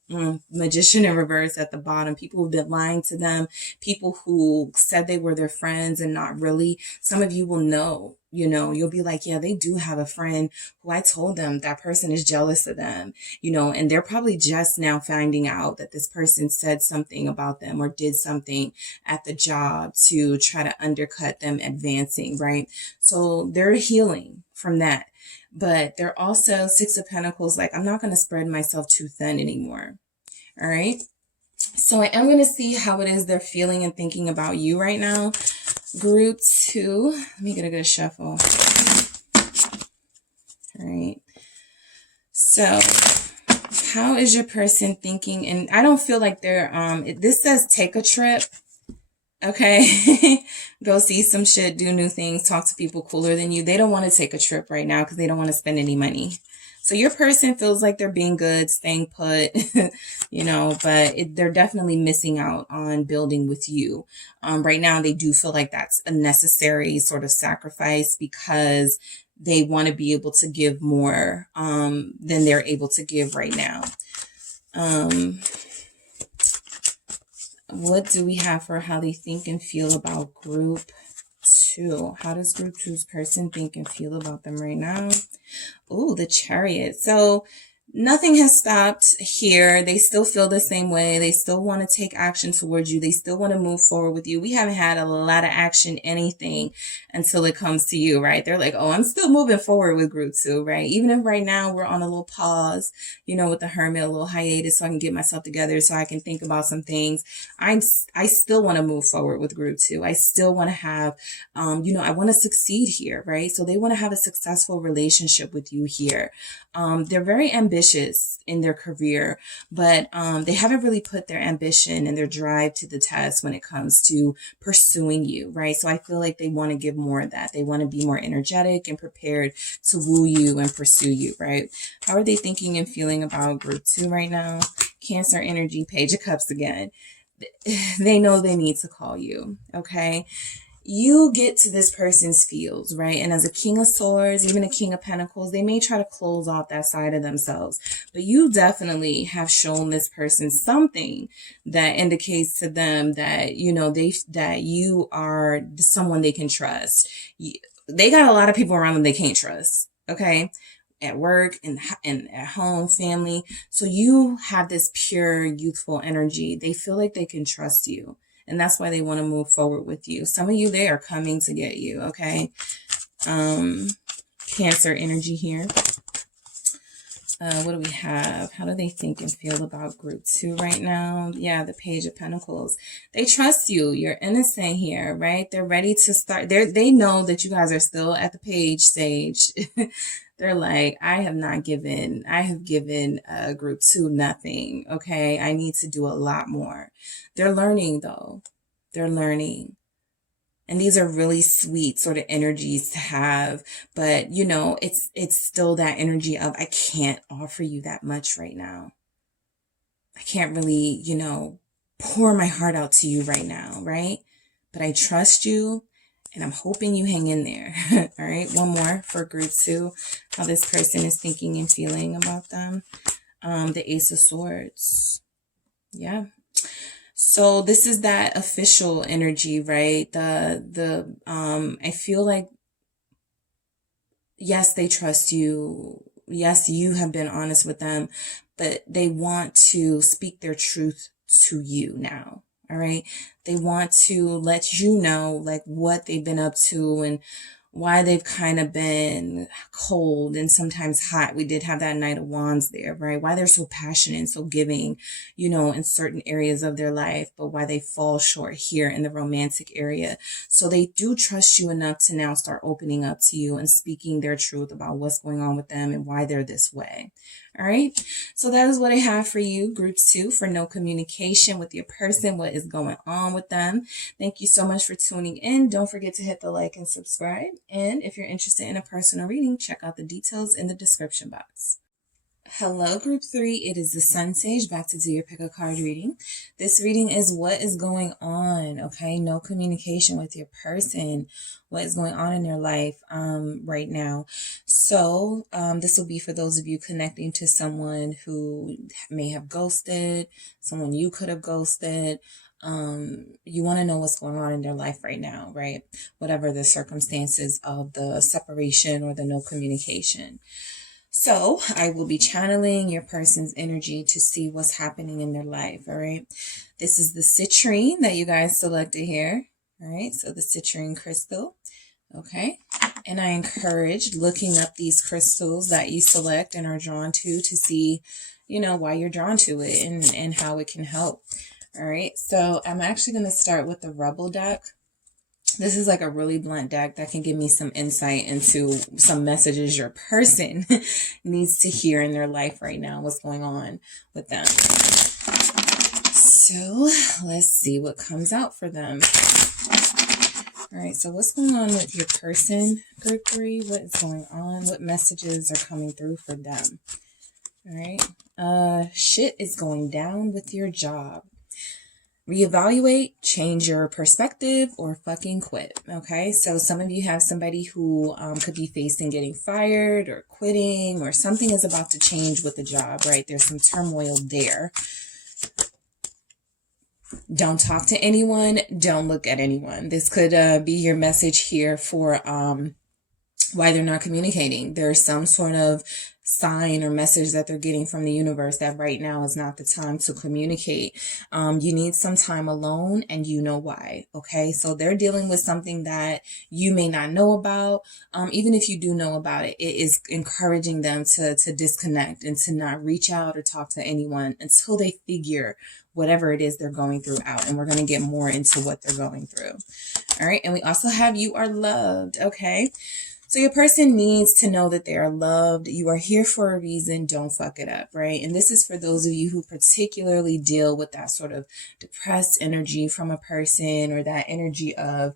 Magician in reverse at the bottom. People who've been lying to them. People who said they were their friends and not really. Some of you will know. You'll be like, yeah, they do have a friend who I told them that person is jealous of them, and they're probably just now finding out that this person said something about them or did something at the job to try to undercut them advancing, right? So they're healing from that. But they're also 6 of Pentacles, like, I'm not going to spread myself too thin anymore. All right. So I am going to see how it is they're feeling and thinking about you right now. Group 2. Let me get a good shuffle. All right. So how is your person thinking? And I don't feel like they're, this says take a trip. Okay. Go see some shit, do new things, talk to people cooler than you. They don't want to take a trip right now because they don't want to spend any money. So your person feels like they're being good, staying put, but they're definitely missing out on building with you. Right now, they do feel like that's a necessary sort of sacrifice because they want to be able to give more than they're able to give right now. What do we have for how they think and feel about group 2? How does group 2's person think and feel about them right now? Oh, the Chariot. So nothing has stopped here. They still feel the same way. They still want to take action towards you. They still want to move forward with you. We haven't had a lot of action, anything, until it comes to you, right? They're like, oh, I'm still moving forward with group 2, right? Even if right now we're on a little pause, with the Hermit, a little hiatus so I can get myself together so I can think about some things. I still want to move forward with group 2. I still want to have, I want to succeed here, right? So they want to have a successful relationship with you here. They're very ambitious in their career, but they haven't really put their ambition and their drive to the test when it comes to pursuing you, right? So I feel like they want to give more of that. They want to be more energetic and prepared to woo you and pursue you, right? How are they thinking and feeling about group 2 right now? Cancer energy, Page of Cups again. They know they need to call you, okay? You get to this person's fields, right? And as a King of Swords, even a King of Pentacles, they may try to close off that side of themselves. But you definitely have shown this person something that indicates to them that, that you are someone they can trust. They got a lot of people around them they can't trust, okay? At work and at home, family. So you have this pure, youthful energy. They feel like they can trust you. And that's why they want to move forward with you. Some of you, they are coming to get you, okay? Cancer energy here. What do we have? How do they think and feel about group 2 right now? Yeah, the Page of Pentacles. They trust you. You're innocent here, right? They're ready to start. They know that you guys are still at the page stage. They're like, I have given group 2 nothing. Okay. I need to do a lot more. They're learning though. They're learning. And these are really sweet sort of energies to have. But it's still that energy of, I can't offer you that much right now. I can't really, you know, pour my heart out to you right now, right? But I trust you and I'm hoping you hang in there. All right. One more for group 2, how this person is thinking and feeling about them. The Ace of Swords. Yeah. So this is that official energy, right? I feel like, yes, they trust you. Yes, you have been honest with them, but they want to speak their truth to you now. All right. They want to let you know like what they've been up to and why they've kind of been cold and sometimes hot. We did have that Knight of Wands there, right? Why they're so passionate and so giving, you know, in certain areas of their life, but why they fall short here in the romantic area. So they do trust you enough to now start opening up to you and speaking their truth about what's going on with them and why they're this way. All right. So that is what I have for you, group 2, for no communication with your person. What is going on with them? Thank you so much for tuning in. Don't forget to hit the like and subscribe. And if you're interested in a personal reading, check out the details in the description box. Hello, group 3. It is the SunSage back to do your pick a card reading. This reading is what is going on, okay? No communication with your person. What is going on in their life right now. So this will be for those of you connecting to someone who may have ghosted, someone you could have ghosted. You want to know what's going on in their life right now, right? Whatever the circumstances of the separation or the no communication. So I will be channeling your person's energy to see what's happening in their life. All right. This is the citrine that you guys selected here. All right. So the citrine crystal. Okay. And I encourage looking up these crystals that you select and are drawn to see, you know, why you're drawn to it and how it can help. All right. So I'm actually going to start with the Rebel deck. This is like a really blunt deck that can give me some insight into some messages your person needs to hear in their life right now, what's going on with them. So let's see what comes out for them. All right, so what's going on with your person, group 3? What is going on? What messages are coming through for them? All right, shit is going down with your job. Reevaluate, change your perspective, or fucking quit. Okay, so some of you have somebody who could be facing getting fired or quitting, or something is about to change with the job, right? There's some turmoil there. Don't talk to anyone. Don't look at anyone. This could be your message here for why they're not communicating. There's some sort of sign or message that they're getting from the universe that right now is not the time to communicate. You need some time alone, and you know why. Okay, so they're dealing with something that you may not know about. Even if you do know about it, it is encouraging them to disconnect and to not reach out or talk to anyone until they figure whatever it is they're going through out. And we're going to get more into what they're going through. All right, and we also have you are loved. Okay. So your person needs to know that they are loved. You are here for a reason. Don't fuck it up, right? And this is for those of you who particularly deal with that sort of depressed energy from a person, or that energy of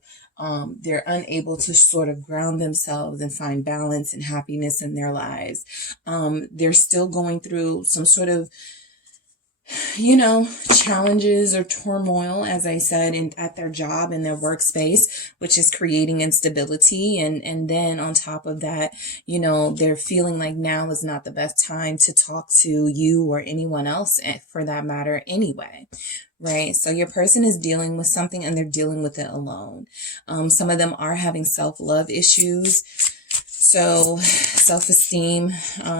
they're unable to sort of ground themselves and find balance and happiness in their lives. They're still going through some sort of, you know, challenges or turmoil, as I said, at their job, in their workspace, which is creating instability. And then on top of that, you know, they're feeling like now is not the best time to talk to you or anyone else for that matter anyway. Right. So your person is dealing with something and they're dealing with it alone. Some of them are having self-love issues. So self-esteem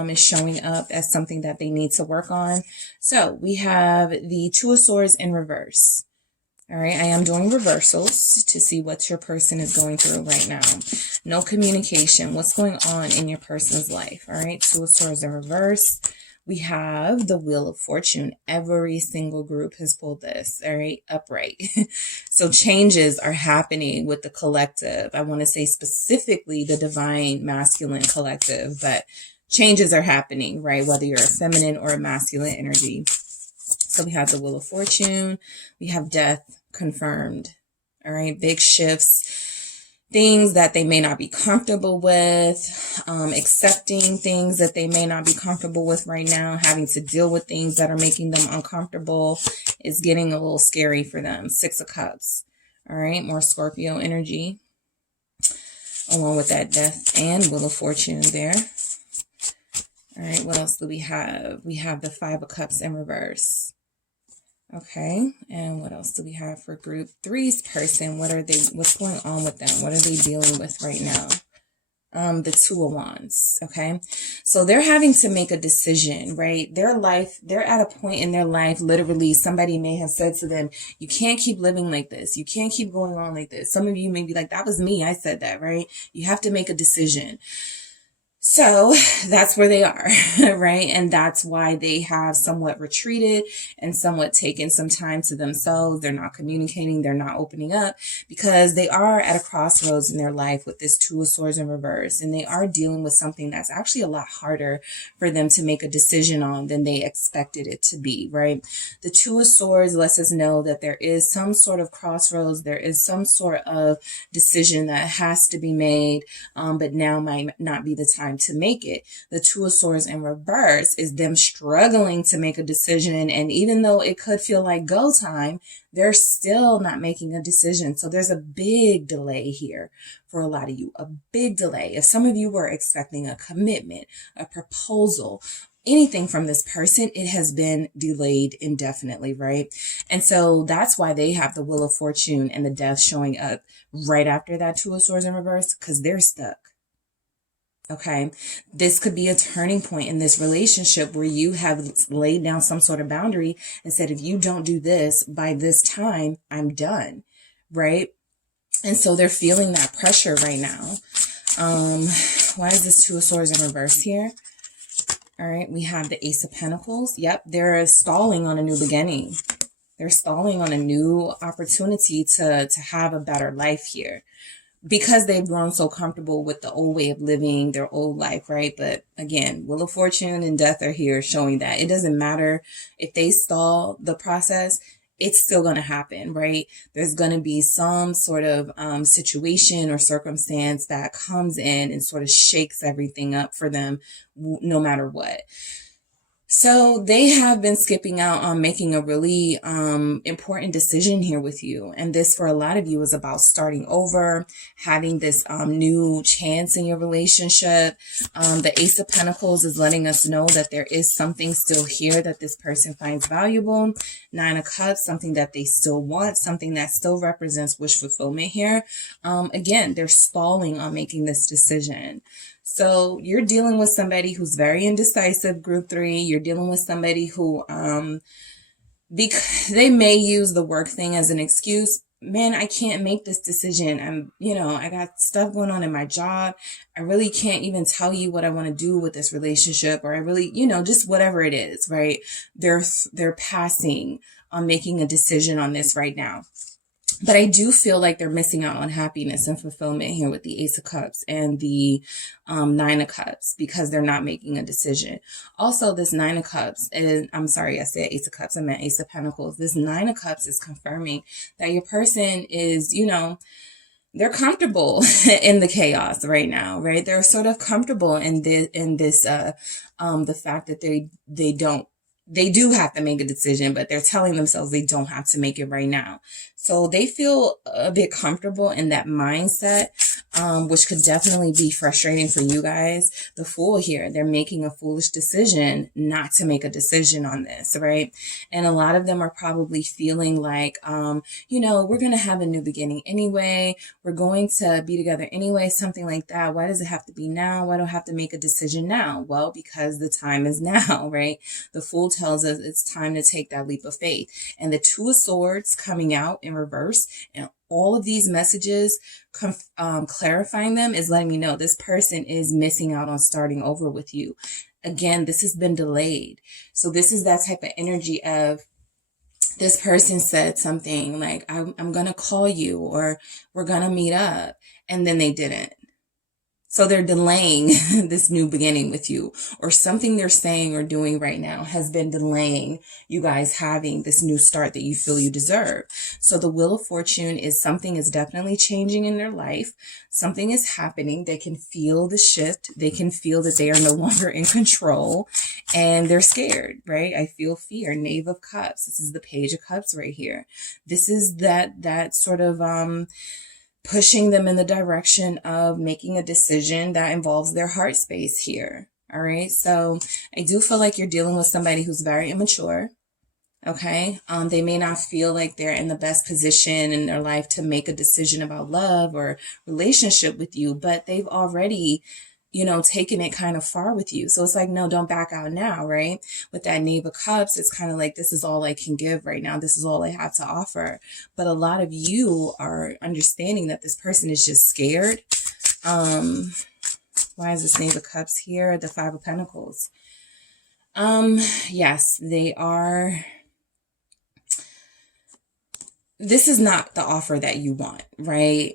is showing up as something that they need to work on. So we have the Two of Swords in reverse. All right, I am doing reversals to see what your person is going through right now. No communication. What's going on in your person's life? All right, Two of Swords in reverse. We have the Wheel of Fortune. Every single group has pulled this, all right, upright. So changes are happening with the collective. I want to say specifically the divine masculine collective, but changes are happening, right? Whether you're a feminine or a masculine energy. So we have the Wheel of Fortune. We have death confirmed, all right, big shifts. things that they may not be comfortable with, accepting things that they may not be comfortable with right now, having to deal with things that are making them uncomfortable is getting a little scary for them. 6 of Cups. All right, more Scorpio energy, along with that Death and Wheel of Fortune there. All right, what else do we have? We have the 5 of Cups in reverse. Okay, and what else do we have for group 3's person? What's going on with them? What are they dealing with right now? The 2 of Wands. Okay, so they're having to make a decision, right? They're at a point in their life, literally, somebody may have said to them, you can't keep living like this. You can't keep going on like this. Some of you may be like, that was me. I said that, right? You have to make a decision. So that's where they are, right? And that's why they have somewhat retreated and somewhat taken some time to themselves. They're not communicating. They're not opening up because they are at a crossroads in their life with this 2 of Swords in reverse. And they are dealing with something that's actually a lot harder for them to make a decision on than they expected it to be, right? The 2 of Swords lets us know that there is some sort of crossroads. There is some sort of decision that has to be made, but now might not be the time to make it. The 2 of Swords in reverse is them struggling to make a decision. And even though it could feel like go time, they're still not making a decision. So there's a big delay here for a lot of you, a big delay. If some of you were expecting a commitment, a proposal, anything from this person, it has been delayed indefinitely, right? And so that's why they have the Wheel of Fortune and the Death showing up right after that 2 of Swords in reverse, because they're stuck. Okay, this could be a turning point in this relationship where you have laid down some sort of boundary and said, if you don't do this by this time, I'm done, right? And so they're feeling that pressure right now. Why is this 2 of Swords in reverse here? All right, we have the Ace of Pentacles. Yep, they're stalling on a new beginning. They're stalling on a new opportunity to have a better life here, because they've grown so comfortable with the old way of living, their old life, right? But again, Wheel of Fortune and Death are here showing that it doesn't matter if they stall the process, it's still going to happen, right? There's going to be some sort of situation or circumstance that comes in and sort of shakes everything up for them, no matter what. So they have been skipping out on making a really important decision here with you. And this, for a lot of you, is about starting over, having this new chance in your relationship. The Ace of Pentacles is letting us know that there is something still here that this person finds valuable. 9 of Cups, something that they still want, something that still represents wish fulfillment here. Again, they're stalling on making this decision. So you're dealing with somebody who's very indecisive, group 3. You're dealing with somebody who, because they may use the work thing as an excuse. Man, I can't make this decision. I got stuff going on in my job. I really can't even tell you what I want to do with this relationship, or I really, just whatever it is, right? They're passing on making a decision on this right now. But I do feel like they're missing out on happiness and fulfillment here with the Ace of Cups and the 9 of Cups, because they're not making a decision. Also, this 9 of Cups, I said Ace of Cups, I meant Ace of Pentacles. This 9 of Cups is confirming that your person is, they're comfortable in the chaos right now, right? They're sort of comfortable in this, the fact that they do have to make a decision, but they're telling themselves they don't have to make it right now. So they feel a bit comfortable in that mindset, which could definitely be frustrating for you guys. The Fool here, they're making a foolish decision not to make a decision on this, right? And a lot of them are probably feeling like, we're going to have a new beginning anyway. We're going to be together anyway, something like that. Why does it have to be now? Why do I have to make a decision now? Well, because the time is now, right? The Fool tells us it's time to take that leap of faith. And the 2 of Swords coming out in reverse, and all of these messages clarifying them is letting me know this person is missing out on starting over with you. Again, this has been delayed. So this is that type of energy of, this person said something like, I'm going to call you, or we're going to meet up. And then they didn't. So they're delaying this new beginning with you, or something they're saying or doing right now has been delaying you guys having this new start that you feel you deserve. So the Wheel of Fortune is something is definitely changing in their life. Something is happening. They can feel the shift. They can feel that they are no longer in control and they're scared, right? I feel fear. Knave of Cups. This is the Page of Cups right here. This is that sort of, pushing them in the direction of making a decision that involves their heart space here. All right. So I do feel like you're dealing with somebody who's very immature. Okay. They may not feel like they're in the best position in their life to make a decision about love or relationship with you, but they've already, taken it kind of far with you. So it's like, no, don't back out now, right? With that Knave of Cups, it's kind of like, this is all I can give right now. This is all I have to offer. But a lot of you are understanding that this person is just scared. Why is this Knave of Cups here? The Five of Pentacles. Yes, they are. This is not the offer that you want, right?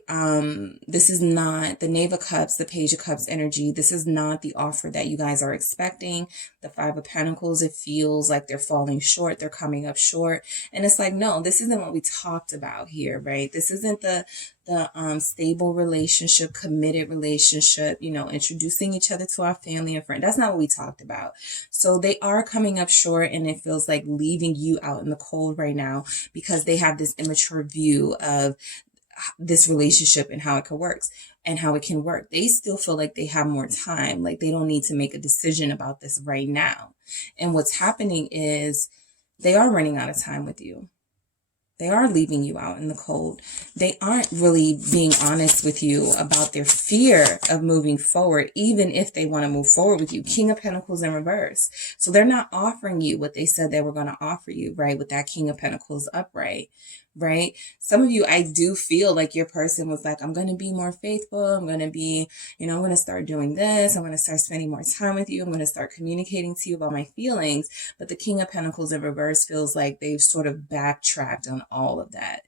This is not the Knave of Cups, the Page of Cups energy. This is not the offer that you guys are expecting. The Five of Pentacles, it feels like they're falling short. They're coming up short. And it's like, no, this isn't what we talked about here, right? This isn't the stable relationship, committed relationship, introducing each other to our family and friends. That's not what we talked about. So they are coming up short, and it feels like leaving you out in the cold right now because they have this immature view of this relationship and how it could work and how it can work. They still feel like they have more time. Like they don't need to make a decision about this right now. And what's happening is they are running out of time with you. They are leaving you out in the cold. They aren't really being honest with you about their fear of moving forward, even if they want to move forward with you. King of Pentacles in reverse. So they're not offering you what they said they were going to offer you, right? With that King of Pentacles upright, right? Some of you, I do feel like your person was like, I'm going to be more faithful. I'm going to be, I'm going to start doing this. I'm going to start spending more time with you. I'm going to start communicating to you about my feelings. But the King of Pentacles in reverse feels like they've sort of backtracked on all of that.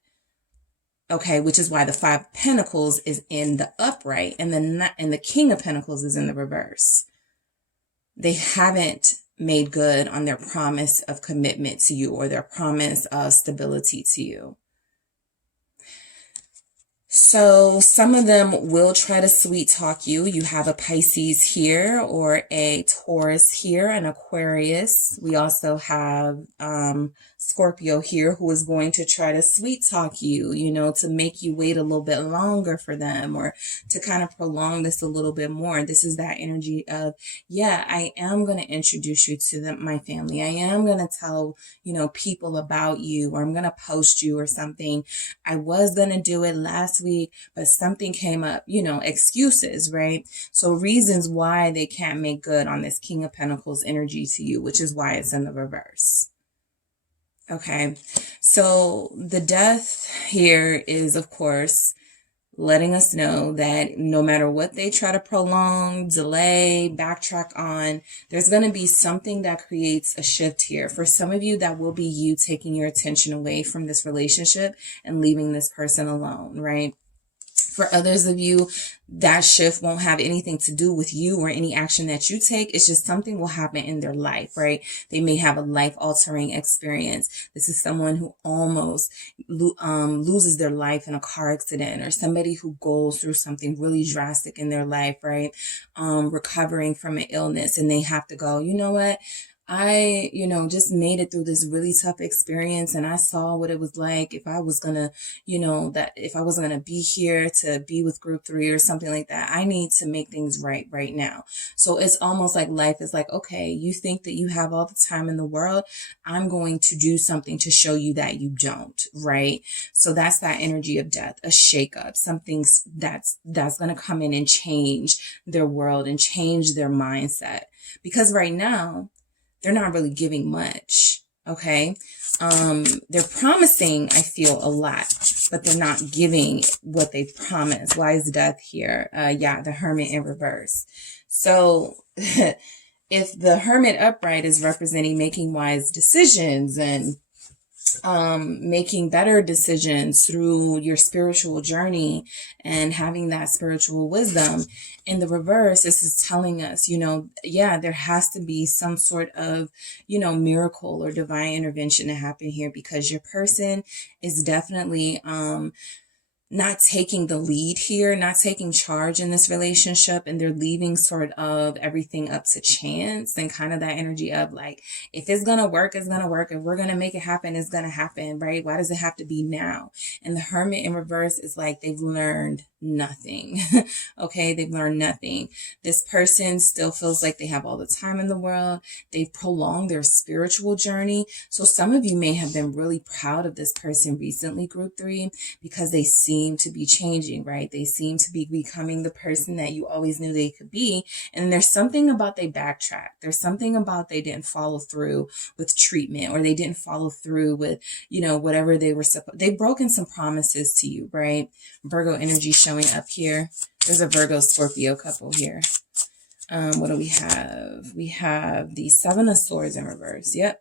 Okay, which is why the Five of Pentacles is in the upright and the King of Pentacles is in the reverse. They haven't made good on their promise of commitment to you or their promise of stability to you. So some of them will try to sweet talk you. You have a Pisces here or a Taurus here, an Aquarius. We also have Scorpio here who is going to try to sweet talk you, to make you wait a little bit longer for them or to kind of prolong this a little bit more. This is that energy of, yeah, I am going to introduce you to my family. I am going to tell, people about you, or I'm going to post you or something. I was going to do it last week, but something came up, excuses, right? So reasons why they can't make good on this King of Pentacles energy to you, which is why it's in the reverse. Okay. So the Death here is, of course, letting us know that no matter what they try to prolong, delay, backtrack on, there's going to be something that creates a shift here. For some of you, that will be you taking your attention away from this relationship and leaving this person alone, right? For others of you, that shift won't have anything to do with you or any action that you take. It's just something will happen in their life, right? They may have a life-altering experience. This is someone who almost loses their life in a car accident, or somebody who goes through something really drastic in their life, right? Recovering from an illness, and they have to go, you know what? I, just made it through this really tough experience, and I saw what it was like if I was gonna, that if I wasn't gonna be here to be with group 3 or something like that, I need to make things right now. So it's almost like life is like, okay, you think that you have all the time in the world. I'm going to do something to show you that you don't, right? So that's that energy of death, a shakeup, something that's going to come in and change their world and change their mindset. Because right now, they're not really giving much, okay? They're promising, I feel, a lot, but they're not giving what they promised. Why is Death here? The Hermit in reverse. So if the Hermit upright is representing making wise decisions and making better decisions through your spiritual journey and having that spiritual wisdom. In the reverse, this is telling us, yeah, there has to be some sort of, miracle or divine intervention to happen here, because your person is definitely, not taking the lead here, not taking charge in this relationship, and they're leaving sort of everything up to chance and kind of that energy of like, if it's going to work, it's going to work. If we're going to make it happen, it's going to happen, right? Why does it have to be now? And the Hermit in reverse is like, they've learned nothing. Okay, they've learned nothing. This person still feels like they have all the time in the world. They've prolonged their spiritual journey. So some of you may have been really proud of this person recently, group 3, because they seem to be changing, right? They seem to be becoming the person that you always knew they could be. And there's something about they backtrack. There's something about they didn't follow through with treatment, or they didn't follow through with, whatever they were supposed. They've broken some promises to you, right? Virgo energy showing up here. There's a Virgo Scorpio couple here. What do we have? We have the 7 of Swords in reverse. Yep.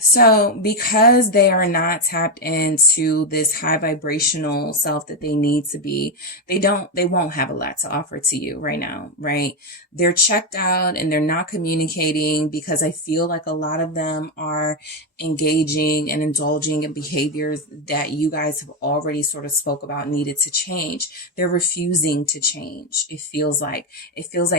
So because they are not tapped into this high vibrational self that they need to be, they won't have a lot to offer to you right now, right? They're checked out and they're not communicating, because I feel like a lot of them are engaging and indulging in behaviors that you guys have already sort of spoke about needed to change. They're refusing to change. It feels like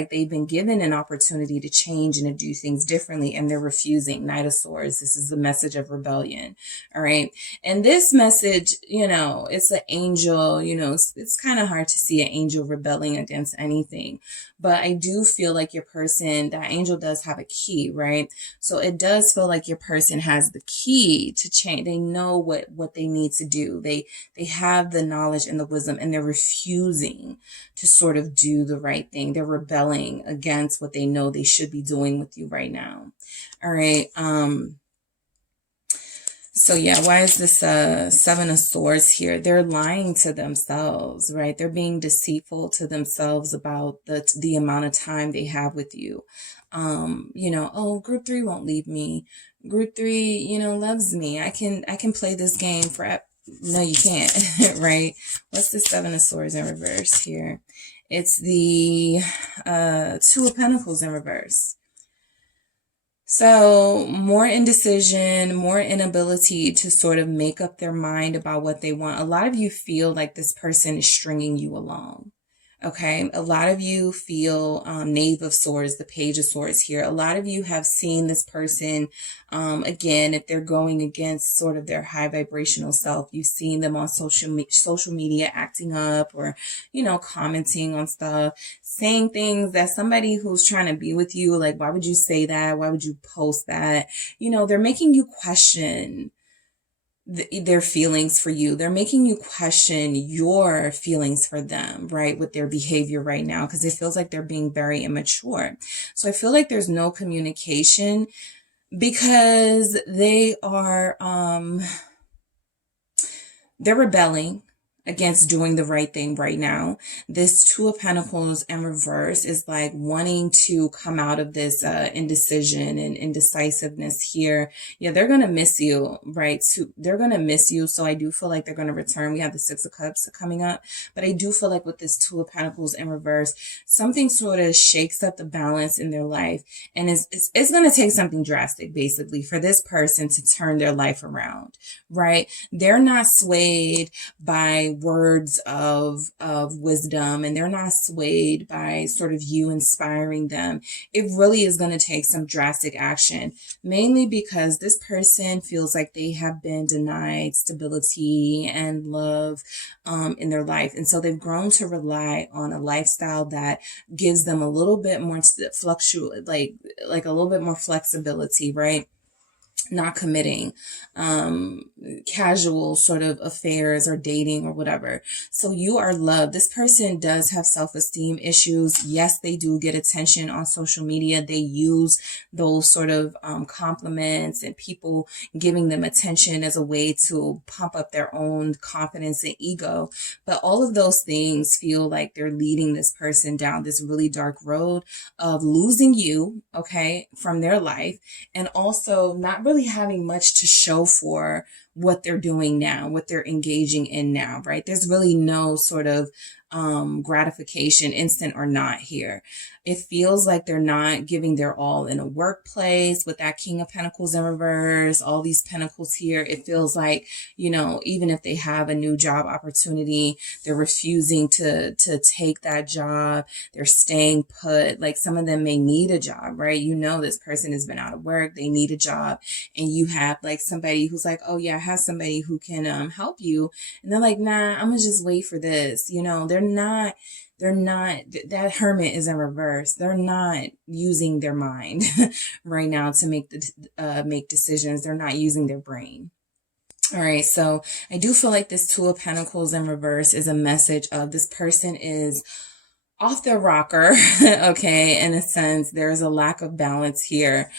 they've been given an opportunity to change and to do things differently, and they're refusing. Knight of Swords. This is the message of rebellion. All right. And this message, it's an angel, it's kind of hard to see an angel rebelling against anything, but I do feel like your person, that angel does have a key, right? So it does feel like your person has the key to change. They know what they need to do. They have the knowledge and the wisdom, and they're refusing to sort of do the right thing. They're rebelling against what they know they should be doing with you right now. All right. So yeah, why is this 7 of Swords here? They're lying to themselves, right? They're being deceitful to themselves about the amount of time they have with you. Oh, group 3 won't leave me. Group 3, loves me. I can play this game forever. No, you can't, right? What's the 7 of Swords in reverse here? It's the 2 of Pentacles in reverse. So more indecision, more inability to sort of make up their mind about what they want. A lot of you feel like this person is stringing you along. Okay. A lot of you feel Knave of Swords, the Page of Swords here. A lot of you have seen this person, again, if they're going against sort of their high vibrational self, you've seen them on social media acting up, or, commenting on stuff, saying things that somebody who's trying to be with you, like, why would you say that? Why would you post that? They're making you question their feelings for you. They're making you question your feelings for them, right? With their behavior right now, because it feels like they're being very immature. So I feel like there's no communication, because they are, they're rebelling against doing the right thing right now. This 2 of Pentacles in reverse is like wanting to come out of this indecision and indecisiveness here. Yeah, they're going to miss you, right? They're going to miss you. So I do feel like they're going to return. We have the 6 of Cups coming up, but I do feel like with this 2 of Pentacles in reverse, something sort of shakes up the balance in their life. And it's going to take something drastic, basically, for this person to turn their life around, right? They're not swayed by words of wisdom, and they're not swayed by sort of you inspiring them. It really is going to take some drastic action, mainly because this person feels like they have been denied stability and love in their life. And so they've grown to rely on a lifestyle that gives them a little bit more like a little bit more flexibility, right? Not committing, casual sort of affairs or dating or whatever. So you are loved. This person does have self-esteem issues. Yes, they do get attention on social media. They use those sort of compliments and people giving them attention as a way to pump up their own confidence and ego. But all of those things feel like they're leading this person down this really dark road of losing you, okay, from their life, and also not really having much to show for what they're doing now, what they're engaging in now, right? There's really no sort of gratification, instant or not here. It feels like they're not giving their all in a workplace with that King of Pentacles in reverse, all these pentacles here. It feels like, you know, even if they have a new job opportunity, they're refusing to take that job. They're staying put. Like some of them may need a job, right? You know, this person has been out of work. They need a job. And you have like somebody who's like, oh yeah, I have somebody who can help you. And they're like, nah, I'm gonna just wait for this. You know, they're not, that Hermit is in reverse. They're not using their mind right now to make decisions. They're not using their brain. All right. So I do feel like this Two of Pentacles in reverse is a message of this person is off their rocker. Okay. In a sense, there's a lack of balance here.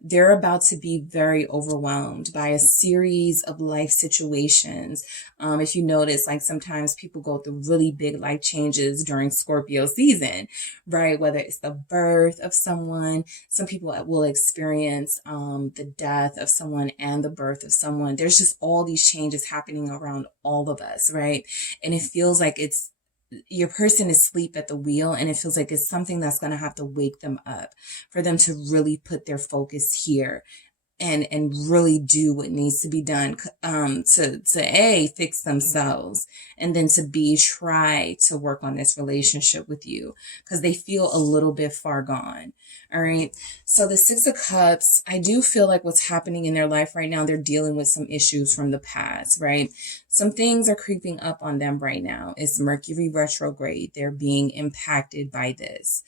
They're about to be very overwhelmed by a series of life situations. If you notice, like sometimes people go through really big life changes during Scorpio season, right? Whether it's the birth of someone, some people will experience the death of someone and the birth of someone. There's just all these changes happening around all of us, right? And it feels like your person is asleep at the wheel, and it feels like it's something that's going to have to wake them up for them to really put their focus here and really do what needs to be done to A, fix themselves, and then to B, try to work on this relationship with you because they feel a little bit far gone. All right. So the Six of Cups, I do feel like what's happening in their life right now, they're dealing with some issues from the past, right? Some things are creeping up on them right now. It's Mercury retrograde. They're being impacted by this.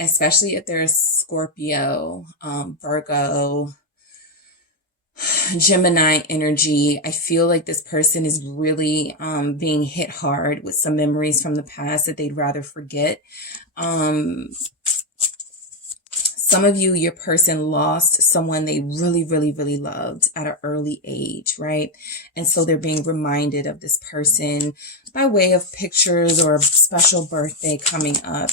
Especially if there's Scorpio, Virgo, Gemini energy. I feel like this person is really being hit hard with some memories from the past that they'd rather forget. Some of you, your person lost someone they really, really, really loved at an early age, right? And so they're being reminded of this person by way of pictures or a special birthday coming up.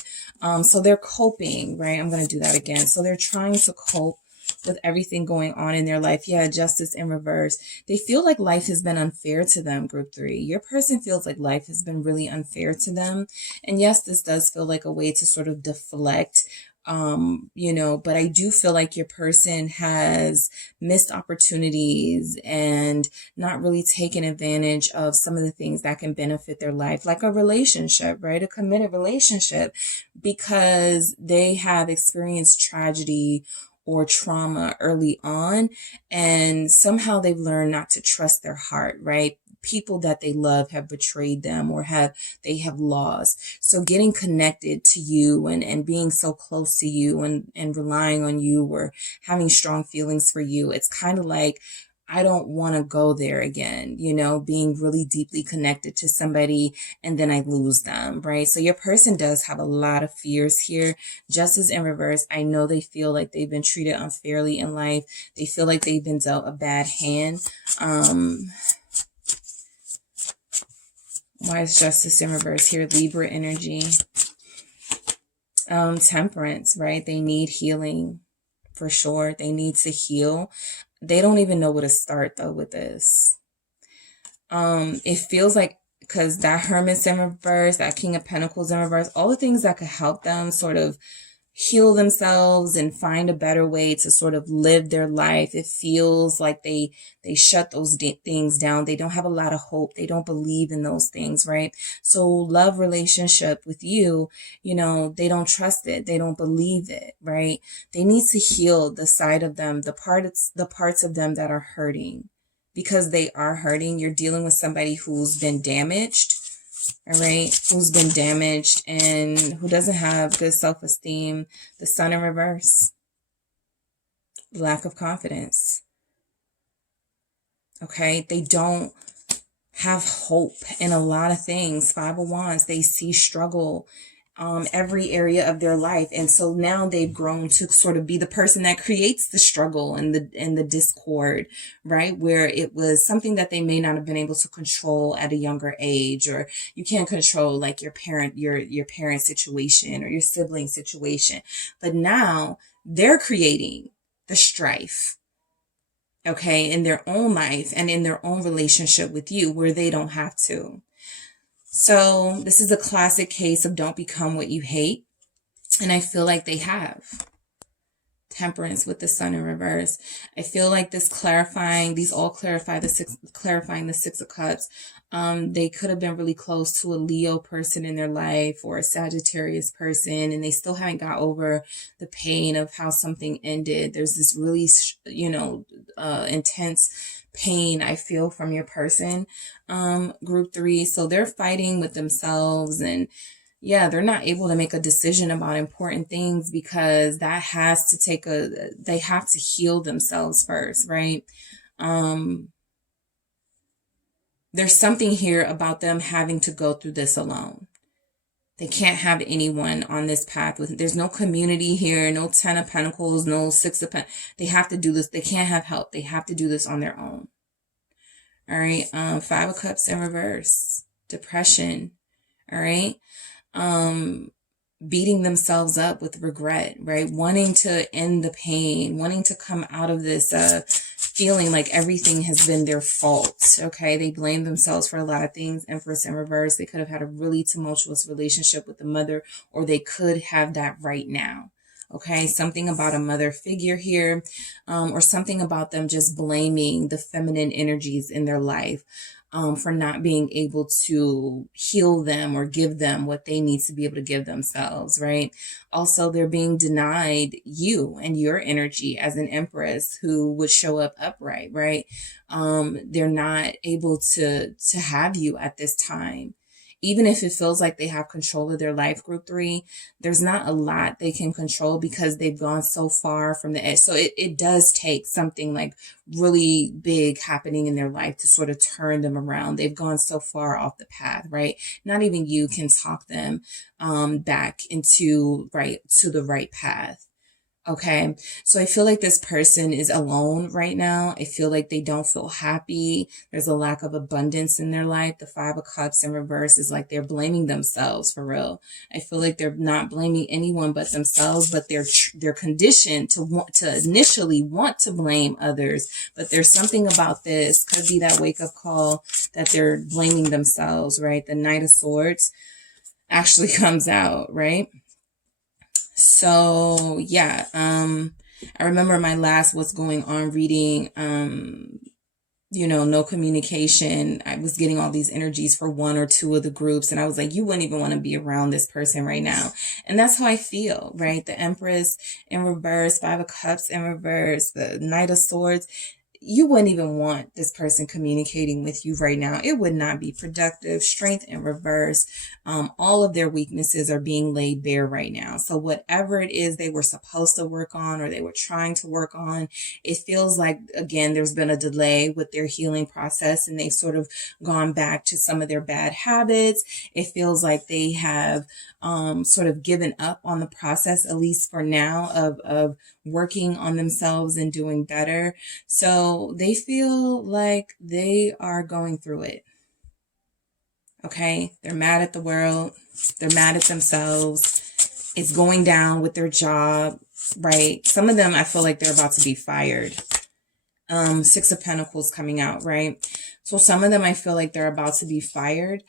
So they're coping, right? I'm going to do that again. So they're trying to cope with everything going on in their life. Yeah, Justice in reverse. They feel like life has been unfair to them, Group 3. Your person feels like life has been really unfair to them. And yes, this does feel like a way to sort of deflect, you know, but I do feel like your person has missed opportunities and not really taken advantage of some of the things that can benefit their life, like a relationship, right? A committed relationship, because they have experienced tragedy or trauma early on, and somehow they've learned not to trust their heart, right? People that they love have betrayed them or they have lost. So getting connected to you and being so close to you and relying on you or having strong feelings for you, it's kind of like, I don't want to go there again, you know, being really deeply connected to somebody and then I lose them, right? So your person does have a lot of fears here. Justice in reverse, I know they feel like they've been treated unfairly in life. They feel like they've been dealt a bad hand. Why is Justice in reverse here? Libra energy. Temperance, right? They need healing for sure. They need to heal. They don't even know where to start though with this. It feels like, because that Hermit's in reverse, that King of Pentacles in reverse, all the things that could help them sort of heal themselves and find a better way to sort of live their life. It feels like they shut those things down. They don't have a lot of hope. They don't believe in those things, right? So love relationship with you, you know, they don't trust it. They don't believe it, right? They need to heal the side of them, the parts of them that are hurting, because they are hurting. You're dealing with somebody who's been damaged. All right, who's been damaged and who doesn't have good self-esteem. The Sun in reverse. Lack of confidence. Okay, they don't have hope in a lot of things. Five of Wands, they see struggle every area of their life. And so now they've grown to sort of be the person that creates the struggle and the discord, right? Where it was something that they may not have been able to control at a younger age, or you can't control like your parent situation or your sibling situation. But now they're creating the strife, okay, in their own life and in their own relationship with you where they don't have to. So this is a classic case of don't become what you hate. And I feel like they have. Temperance with the Sun in reverse. I feel like this clarifying, these all clarify clarifying the Six of Cups. They could have been really close to a Leo person in their life or a Sagittarius person, and they still haven't got over the pain of how something ended. There's this really, intense pain I feel from your person, group 3. So they're fighting with themselves, and yeah, they're not able to make a decision about important things because that has to they have to heal themselves first, right? There's something here about them having to go through this alone. They can't have anyone on this path there's no community here, no 10 of Pentacles, no 6 of Pentacles. They have to do this. They can't have help. They have to do this on their own. All right. 5 of Cups in reverse, depression. All right. Beating themselves up with regret, right? Wanting to end the pain, wanting to come out of this, feeling like everything has been their fault. Okay. They blame themselves for a lot of things. Empress in reverse. They could have had a really tumultuous relationship with the mother, or they could have that right now. Okay. Something about a mother figure here, or something about them just blaming the feminine energies in their life, for not being able to heal them or give them what they need to be able to give themselves, right? Also, they're being denied you and your energy as an empress who would show up upright, right? They're not able to have you at this time. Even if it feels like they have control of their life, group 3, there's not a lot they can control because they've gone so far from the edge. So it does take something like really big happening in their life to sort of turn them around. They've gone so far off the path, right? Not even you can talk them back into to the right path. Okay. So I feel like this person is alone right now. I feel like they don't feel happy. There's a lack of abundance in their life. The 5 of Cups in reverse is like they're blaming themselves for real. I feel like they're not blaming anyone but themselves, but they're conditioned to initially want to blame others. But there's something about this, could be that wake up call, that they're blaming themselves, right? The Knight of Swords actually comes out, right? So yeah, I remember my last What's Going On reading, no communication. I was getting all these energies for 1 or 2 of the groups, and I was like, you wouldn't even want to be around this person right now. And that's how I feel, right? The Empress in reverse, 5 of Cups in reverse, the Knight of Swords. You wouldn't even want this person communicating with you right now. It would not be productive. Strength in reverse. All of their weaknesses are being laid bare right now. So whatever it is they were supposed to work on or they were trying to work on, it feels like, again, there's been a delay with their healing process and they've sort of gone back to some of their bad habits. It feels like they have sort of given up on the process, at least for now, of working on themselves and doing better. So they feel like they are going through it. Okay. They're mad at the world. They're mad at themselves. It's going down with their job, right? Some of them, I feel like they're about to be fired. 6 of Pentacles coming out, right? So some of them, I feel like they're about to be fired.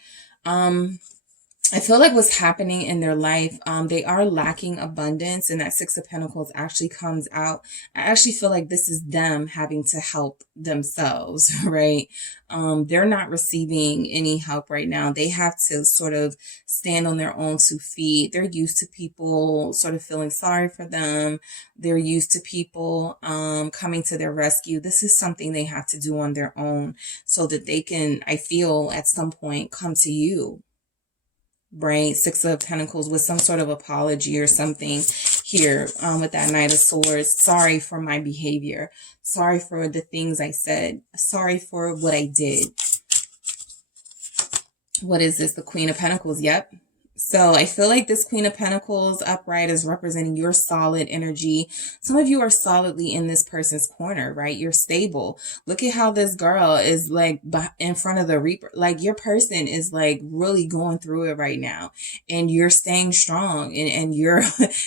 I feel like what's happening in their life, they are lacking abundance, and that 6 of Pentacles actually comes out. I actually feel like this is them having to help themselves, right? They're not receiving any help right now. They have to sort of stand on their own 2 feet. They're used to people sort of feeling sorry for them. They're used to people coming to their rescue. This is something they have to do on their own so that they can, I feel, at some point come to you. Right? 6 of Pentacles with some sort of apology or something here with that Knight of Swords. Sorry for my behavior. Sorry for the things I said. Sorry for what I did. What is this? The Queen of Pentacles. Yep. So I feel like this Queen of Pentacles upright is representing your solid energy. Some of you are solidly in this person's corner, right? You're stable. Look at how this girl is like in front of the Reaper. Like your person is like really going through it right now, and you're staying strong and you're,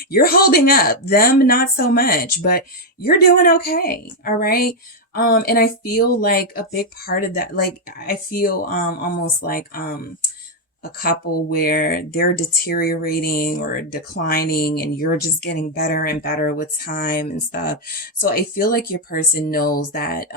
you're holding up. Them, not so much, but you're doing okay. All right. And I feel like a big part of that, like, I feel, almost like, a couple where they're deteriorating or declining and you're just getting better and better with time and stuff. So I feel like your person knows that,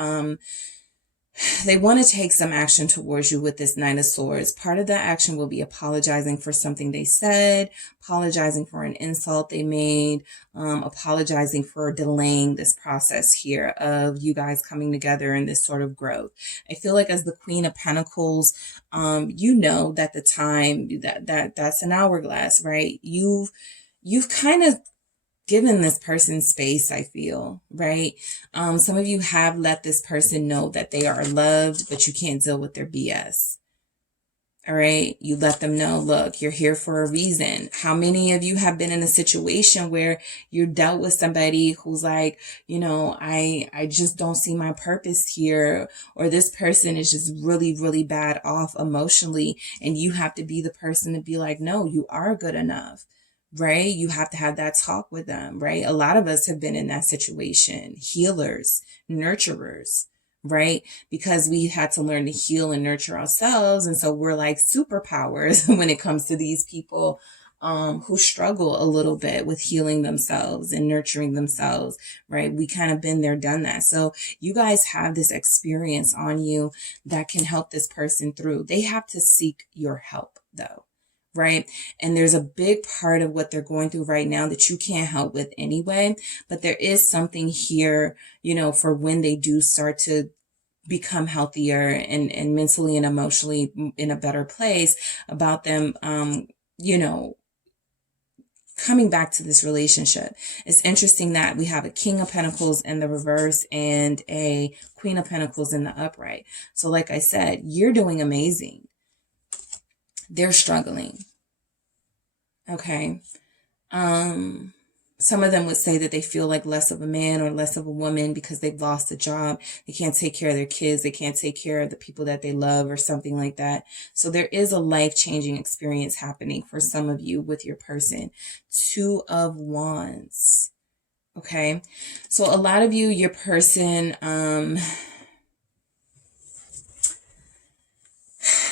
they want to take some action towards you with this Nine of Swords. Part of that action will be apologizing for something they said, apologizing for an insult they made, apologizing for delaying this process here of you guys coming together in this sort of growth. I feel like as the Queen of Pentacles, you know that the time that's an hourglass, right? You've kind of given this person space, I feel, right? Some of you have let this person know that they are loved, but you can't deal with their BS. All right. You let them know, look, you're here for a reason. How many of you have been in a situation where you dealt with somebody who's like, you know, I just don't see my purpose here, or this person is just really, really bad off emotionally. And you have to be the person to be like, no, you are good enough. Right? You have to have that talk with them, right? A lot of us have been in that situation. Healers, nurturers, right? Because we had to learn to heal and nurture ourselves. And so we're like superpowers when it comes to these people who struggle a little bit with healing themselves and nurturing themselves, right? We kind of been there, done that. So you guys have this experience on you that can help this person through. They have to seek your help though. Right? And there's a big part of what they're going through right now that you can't help with anyway. But there is something here, you know, for when they do start to become healthier and mentally and emotionally in a better place about them, you know, coming back to this relationship. It's interesting that we have a King of Pentacles in the reverse and a Queen of Pentacles in the upright. So like I said, you're doing amazing. They're struggling. Okay. Some of them would say that they feel like less of a man or less of a woman because they've lost a job. They can't take care of their kids. They can't take care of the people that they love or something like that. So there is a life-changing experience happening for some of you with your person. Two of Wands. Okay. So a lot of you, your person,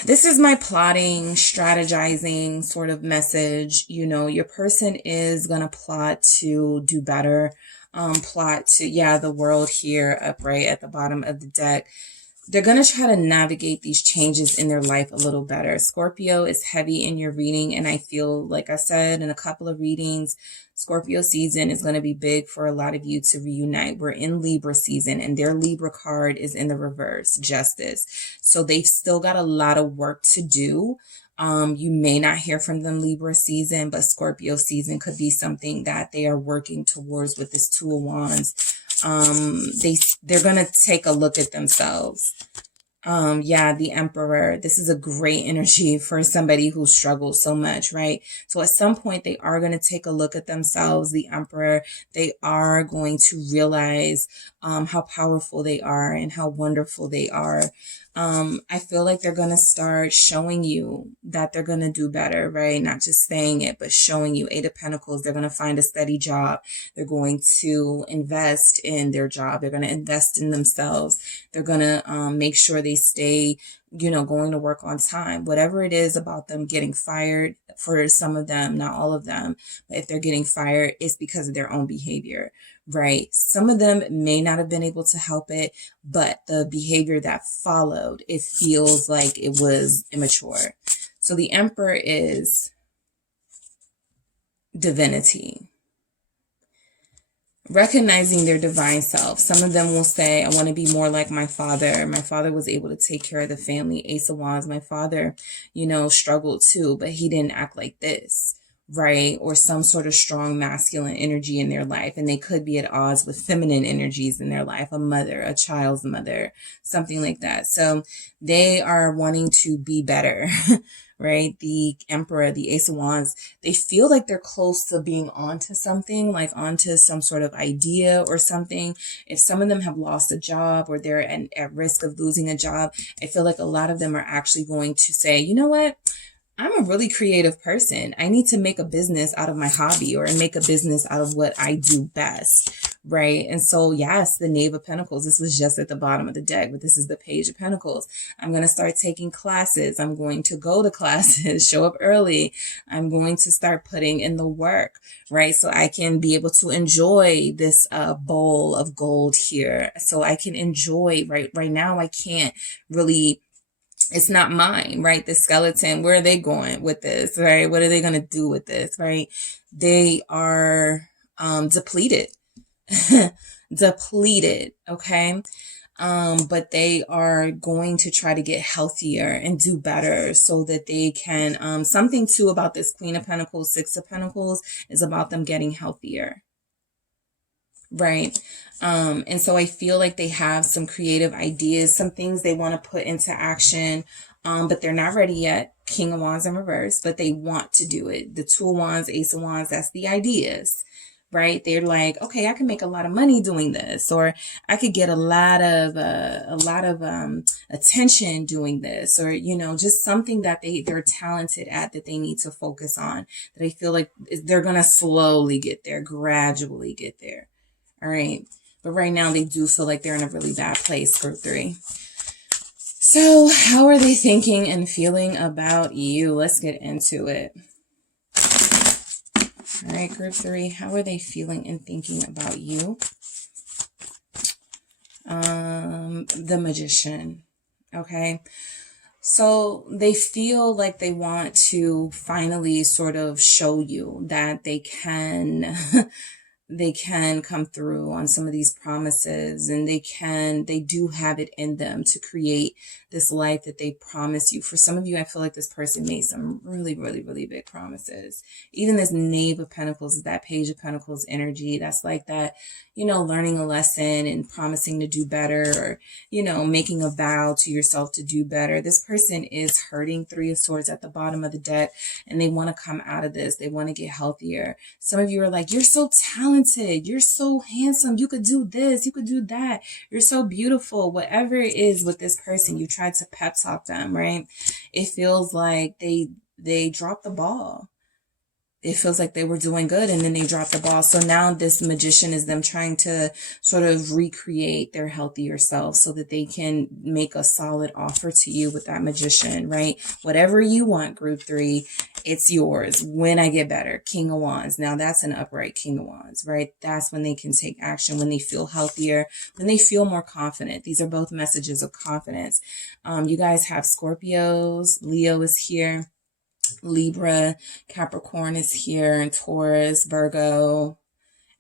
this is my plotting, strategizing sort of message. You know, your person is going to plot to do better, plot to, the world here upright at the bottom of the deck. They're going to try to navigate these changes in their life a little better. Scorpio is heavy in your reading. And I feel, like I said, in a couple of readings, Scorpio season is going to be big for a lot of you to reunite. We're in Libra season and their Libra card is in the reverse, Justice. So they've still got a lot of work to do. You may not hear from them Libra season, but Scorpio season could be something that they are working towards with this Two of Wands. They're going to take a look at themselves. The Emperor, this is a great energy for somebody who struggles so much, right? So at some point they are going to take a look at themselves, the Emperor. They are going to realize, how powerful they are and how wonderful they are. I feel like they're going to start showing you that they're going to do better, right? Not just saying it, but showing you. Eight of Pentacles, they're going to find a steady job. They're going to invest in their job. They're going to invest in themselves. They're going to make sure they stay, going to work on time. Whatever it is about them getting fired, for some of them, not all of them, but if they're getting fired, it's because of their own behavior. Right? Some of them may not have been able to help it, but the behavior that followed, it feels like it was immature. So the Emperor is divinity. Recognizing their divine self. Some of them will say, I want to be more like my father. My father was able to take care of the family. Ace of Wands. My father, struggled too, but he didn't act like this. Right? Or some sort of strong masculine energy in their life. And they could be at odds with feminine energies in their life. A mother, a child's mother, something like that. So they are wanting to be better. Right? The Emperor, the Ace of Wands, they feel like they're close to being onto something, like onto some sort of idea or something. If some of them have lost a job or they're at risk of losing a job, I feel like a lot of them are actually going to say, you know what? I'm a really creative person. I need to make a business out of my hobby or make a business out of what I do best, right? And so, yes, the Knave of Pentacles, this was just at the bottom of the deck, but this is the Page of Pentacles. I'm going to start taking classes. I'm going to go to classes, show up early. I'm going to start putting in the work, right? So I can be able to enjoy this bowl of gold here. So I can enjoy, right now, I can't really, it's not mine, right? The skeleton, where are they going with this, right? What are they going to do with this, right? They are depleted, depleted, okay? But they are going to try to get healthier and do better so that they can, something too about this Queen of Pentacles, Six of Pentacles is about them getting healthier. Right. And so I feel like they have some creative ideas, some things they want to put into action, but they're not ready yet. King of Wands in reverse, but they want to do it. The Two of Wands, Ace of Wands, that's the ideas, right? They're like, okay, I can make a lot of money doing this, or I could get a lot of attention doing this, or, you know, just something that they're talented at that they need to focus on, that I feel like they're going to slowly get there, gradually get there. All right. But right now they do feel like they're in a really bad place, group 3. So how are they thinking and feeling about you? Let's get into it. All right, group 3, how are they feeling and thinking about you? The Magician. Okay. So they feel like they want to finally sort of show you that they can they can come through on some of these promises, and they do have it in them to create this life that they promise you. For some of you, I feel like this person made some really, really, really big promises. Even this Knave of Pentacles is that Page of Pentacles energy. That's like that, you know, learning a lesson and promising to do better, or, you know, making a vow to yourself to do better. This person is hurting. Three of Swords at the bottom of the deck, and they want to come out of this. They want to get healthier. Some of you are like, you're so talented. You're so handsome. You could do this. You could do that. You're so beautiful. Whatever it is with this person, you try to pep talk them, right? It feels like they dropped the ball. It feels like they were doing good and then they dropped the ball. So now this Magician is them trying to sort of recreate their healthier self so that they can make a solid offer to you with that Magician, right? Whatever you want, group 3, it's yours when I get better. King of Wands. Now that's an upright King of Wands, right? That's when they can take action, when they feel healthier, when they feel more confident. These are both messages of confidence. You guys have Scorpios. Leo is here. Libra, Capricorn is here, and Taurus, Virgo,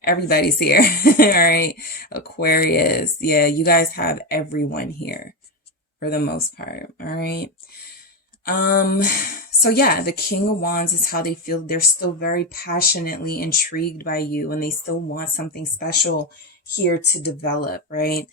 everybody's here. All right. Aquarius. Yeah, you guys have everyone here for the most part. All right. So yeah, the King of Wands is how they feel. They're still very passionately intrigued by you, and they still want something special here to develop, right?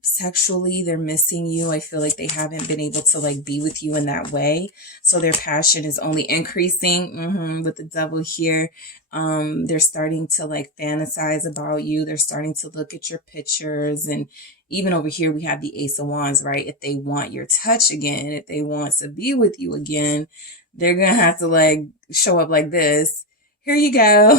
Sexually, they're missing you. I feel like they haven't been able to like be with you in that way. So their passion is only increasing with the Devil here. They're starting to like fantasize about you. They're starting to look at your pictures, and even over here, we have the Ace of Wands, right? If they want your touch again, if they want to be with you again, they're going to have to like show up like this. Here you go,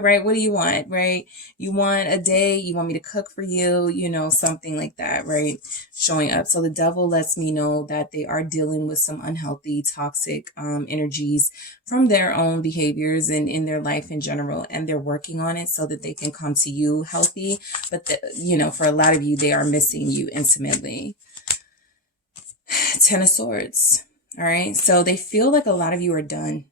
right? What do you want, right? You want a day, you want me to cook for you, you know, something like that, right? Showing up. So the Devil lets me know that they are dealing with some unhealthy, toxic energies from their own behaviors and in their life in general. And they're working on it so that they can come to you healthy. But, you know, for a lot of you, they are missing you intimately. Ten of Swords. All right. So they feel like a lot of you are done.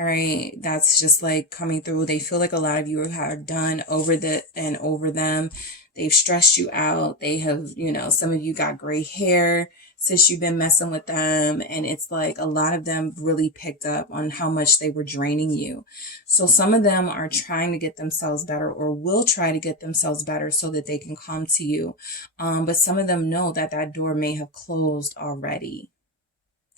All right. That's just like coming through. They feel like a lot of you are done over them. They've stressed you out. They have, you know, some of you got gray hair since you've been messing with them. And it's like a lot of them really picked up on how much they were draining you. So some of them are trying to get themselves better, or will try to get themselves better so that they can come to you. But some of them know that that door may have closed already.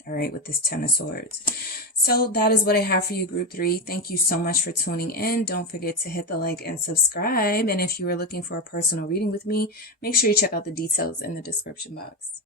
All right, with this Ten of Swords. So that is what I have for you, group 3. Thank you so much for tuning in. Don't forget to hit the like and subscribe. And if you are looking for a personal reading with me, make sure you check out the details in the description box.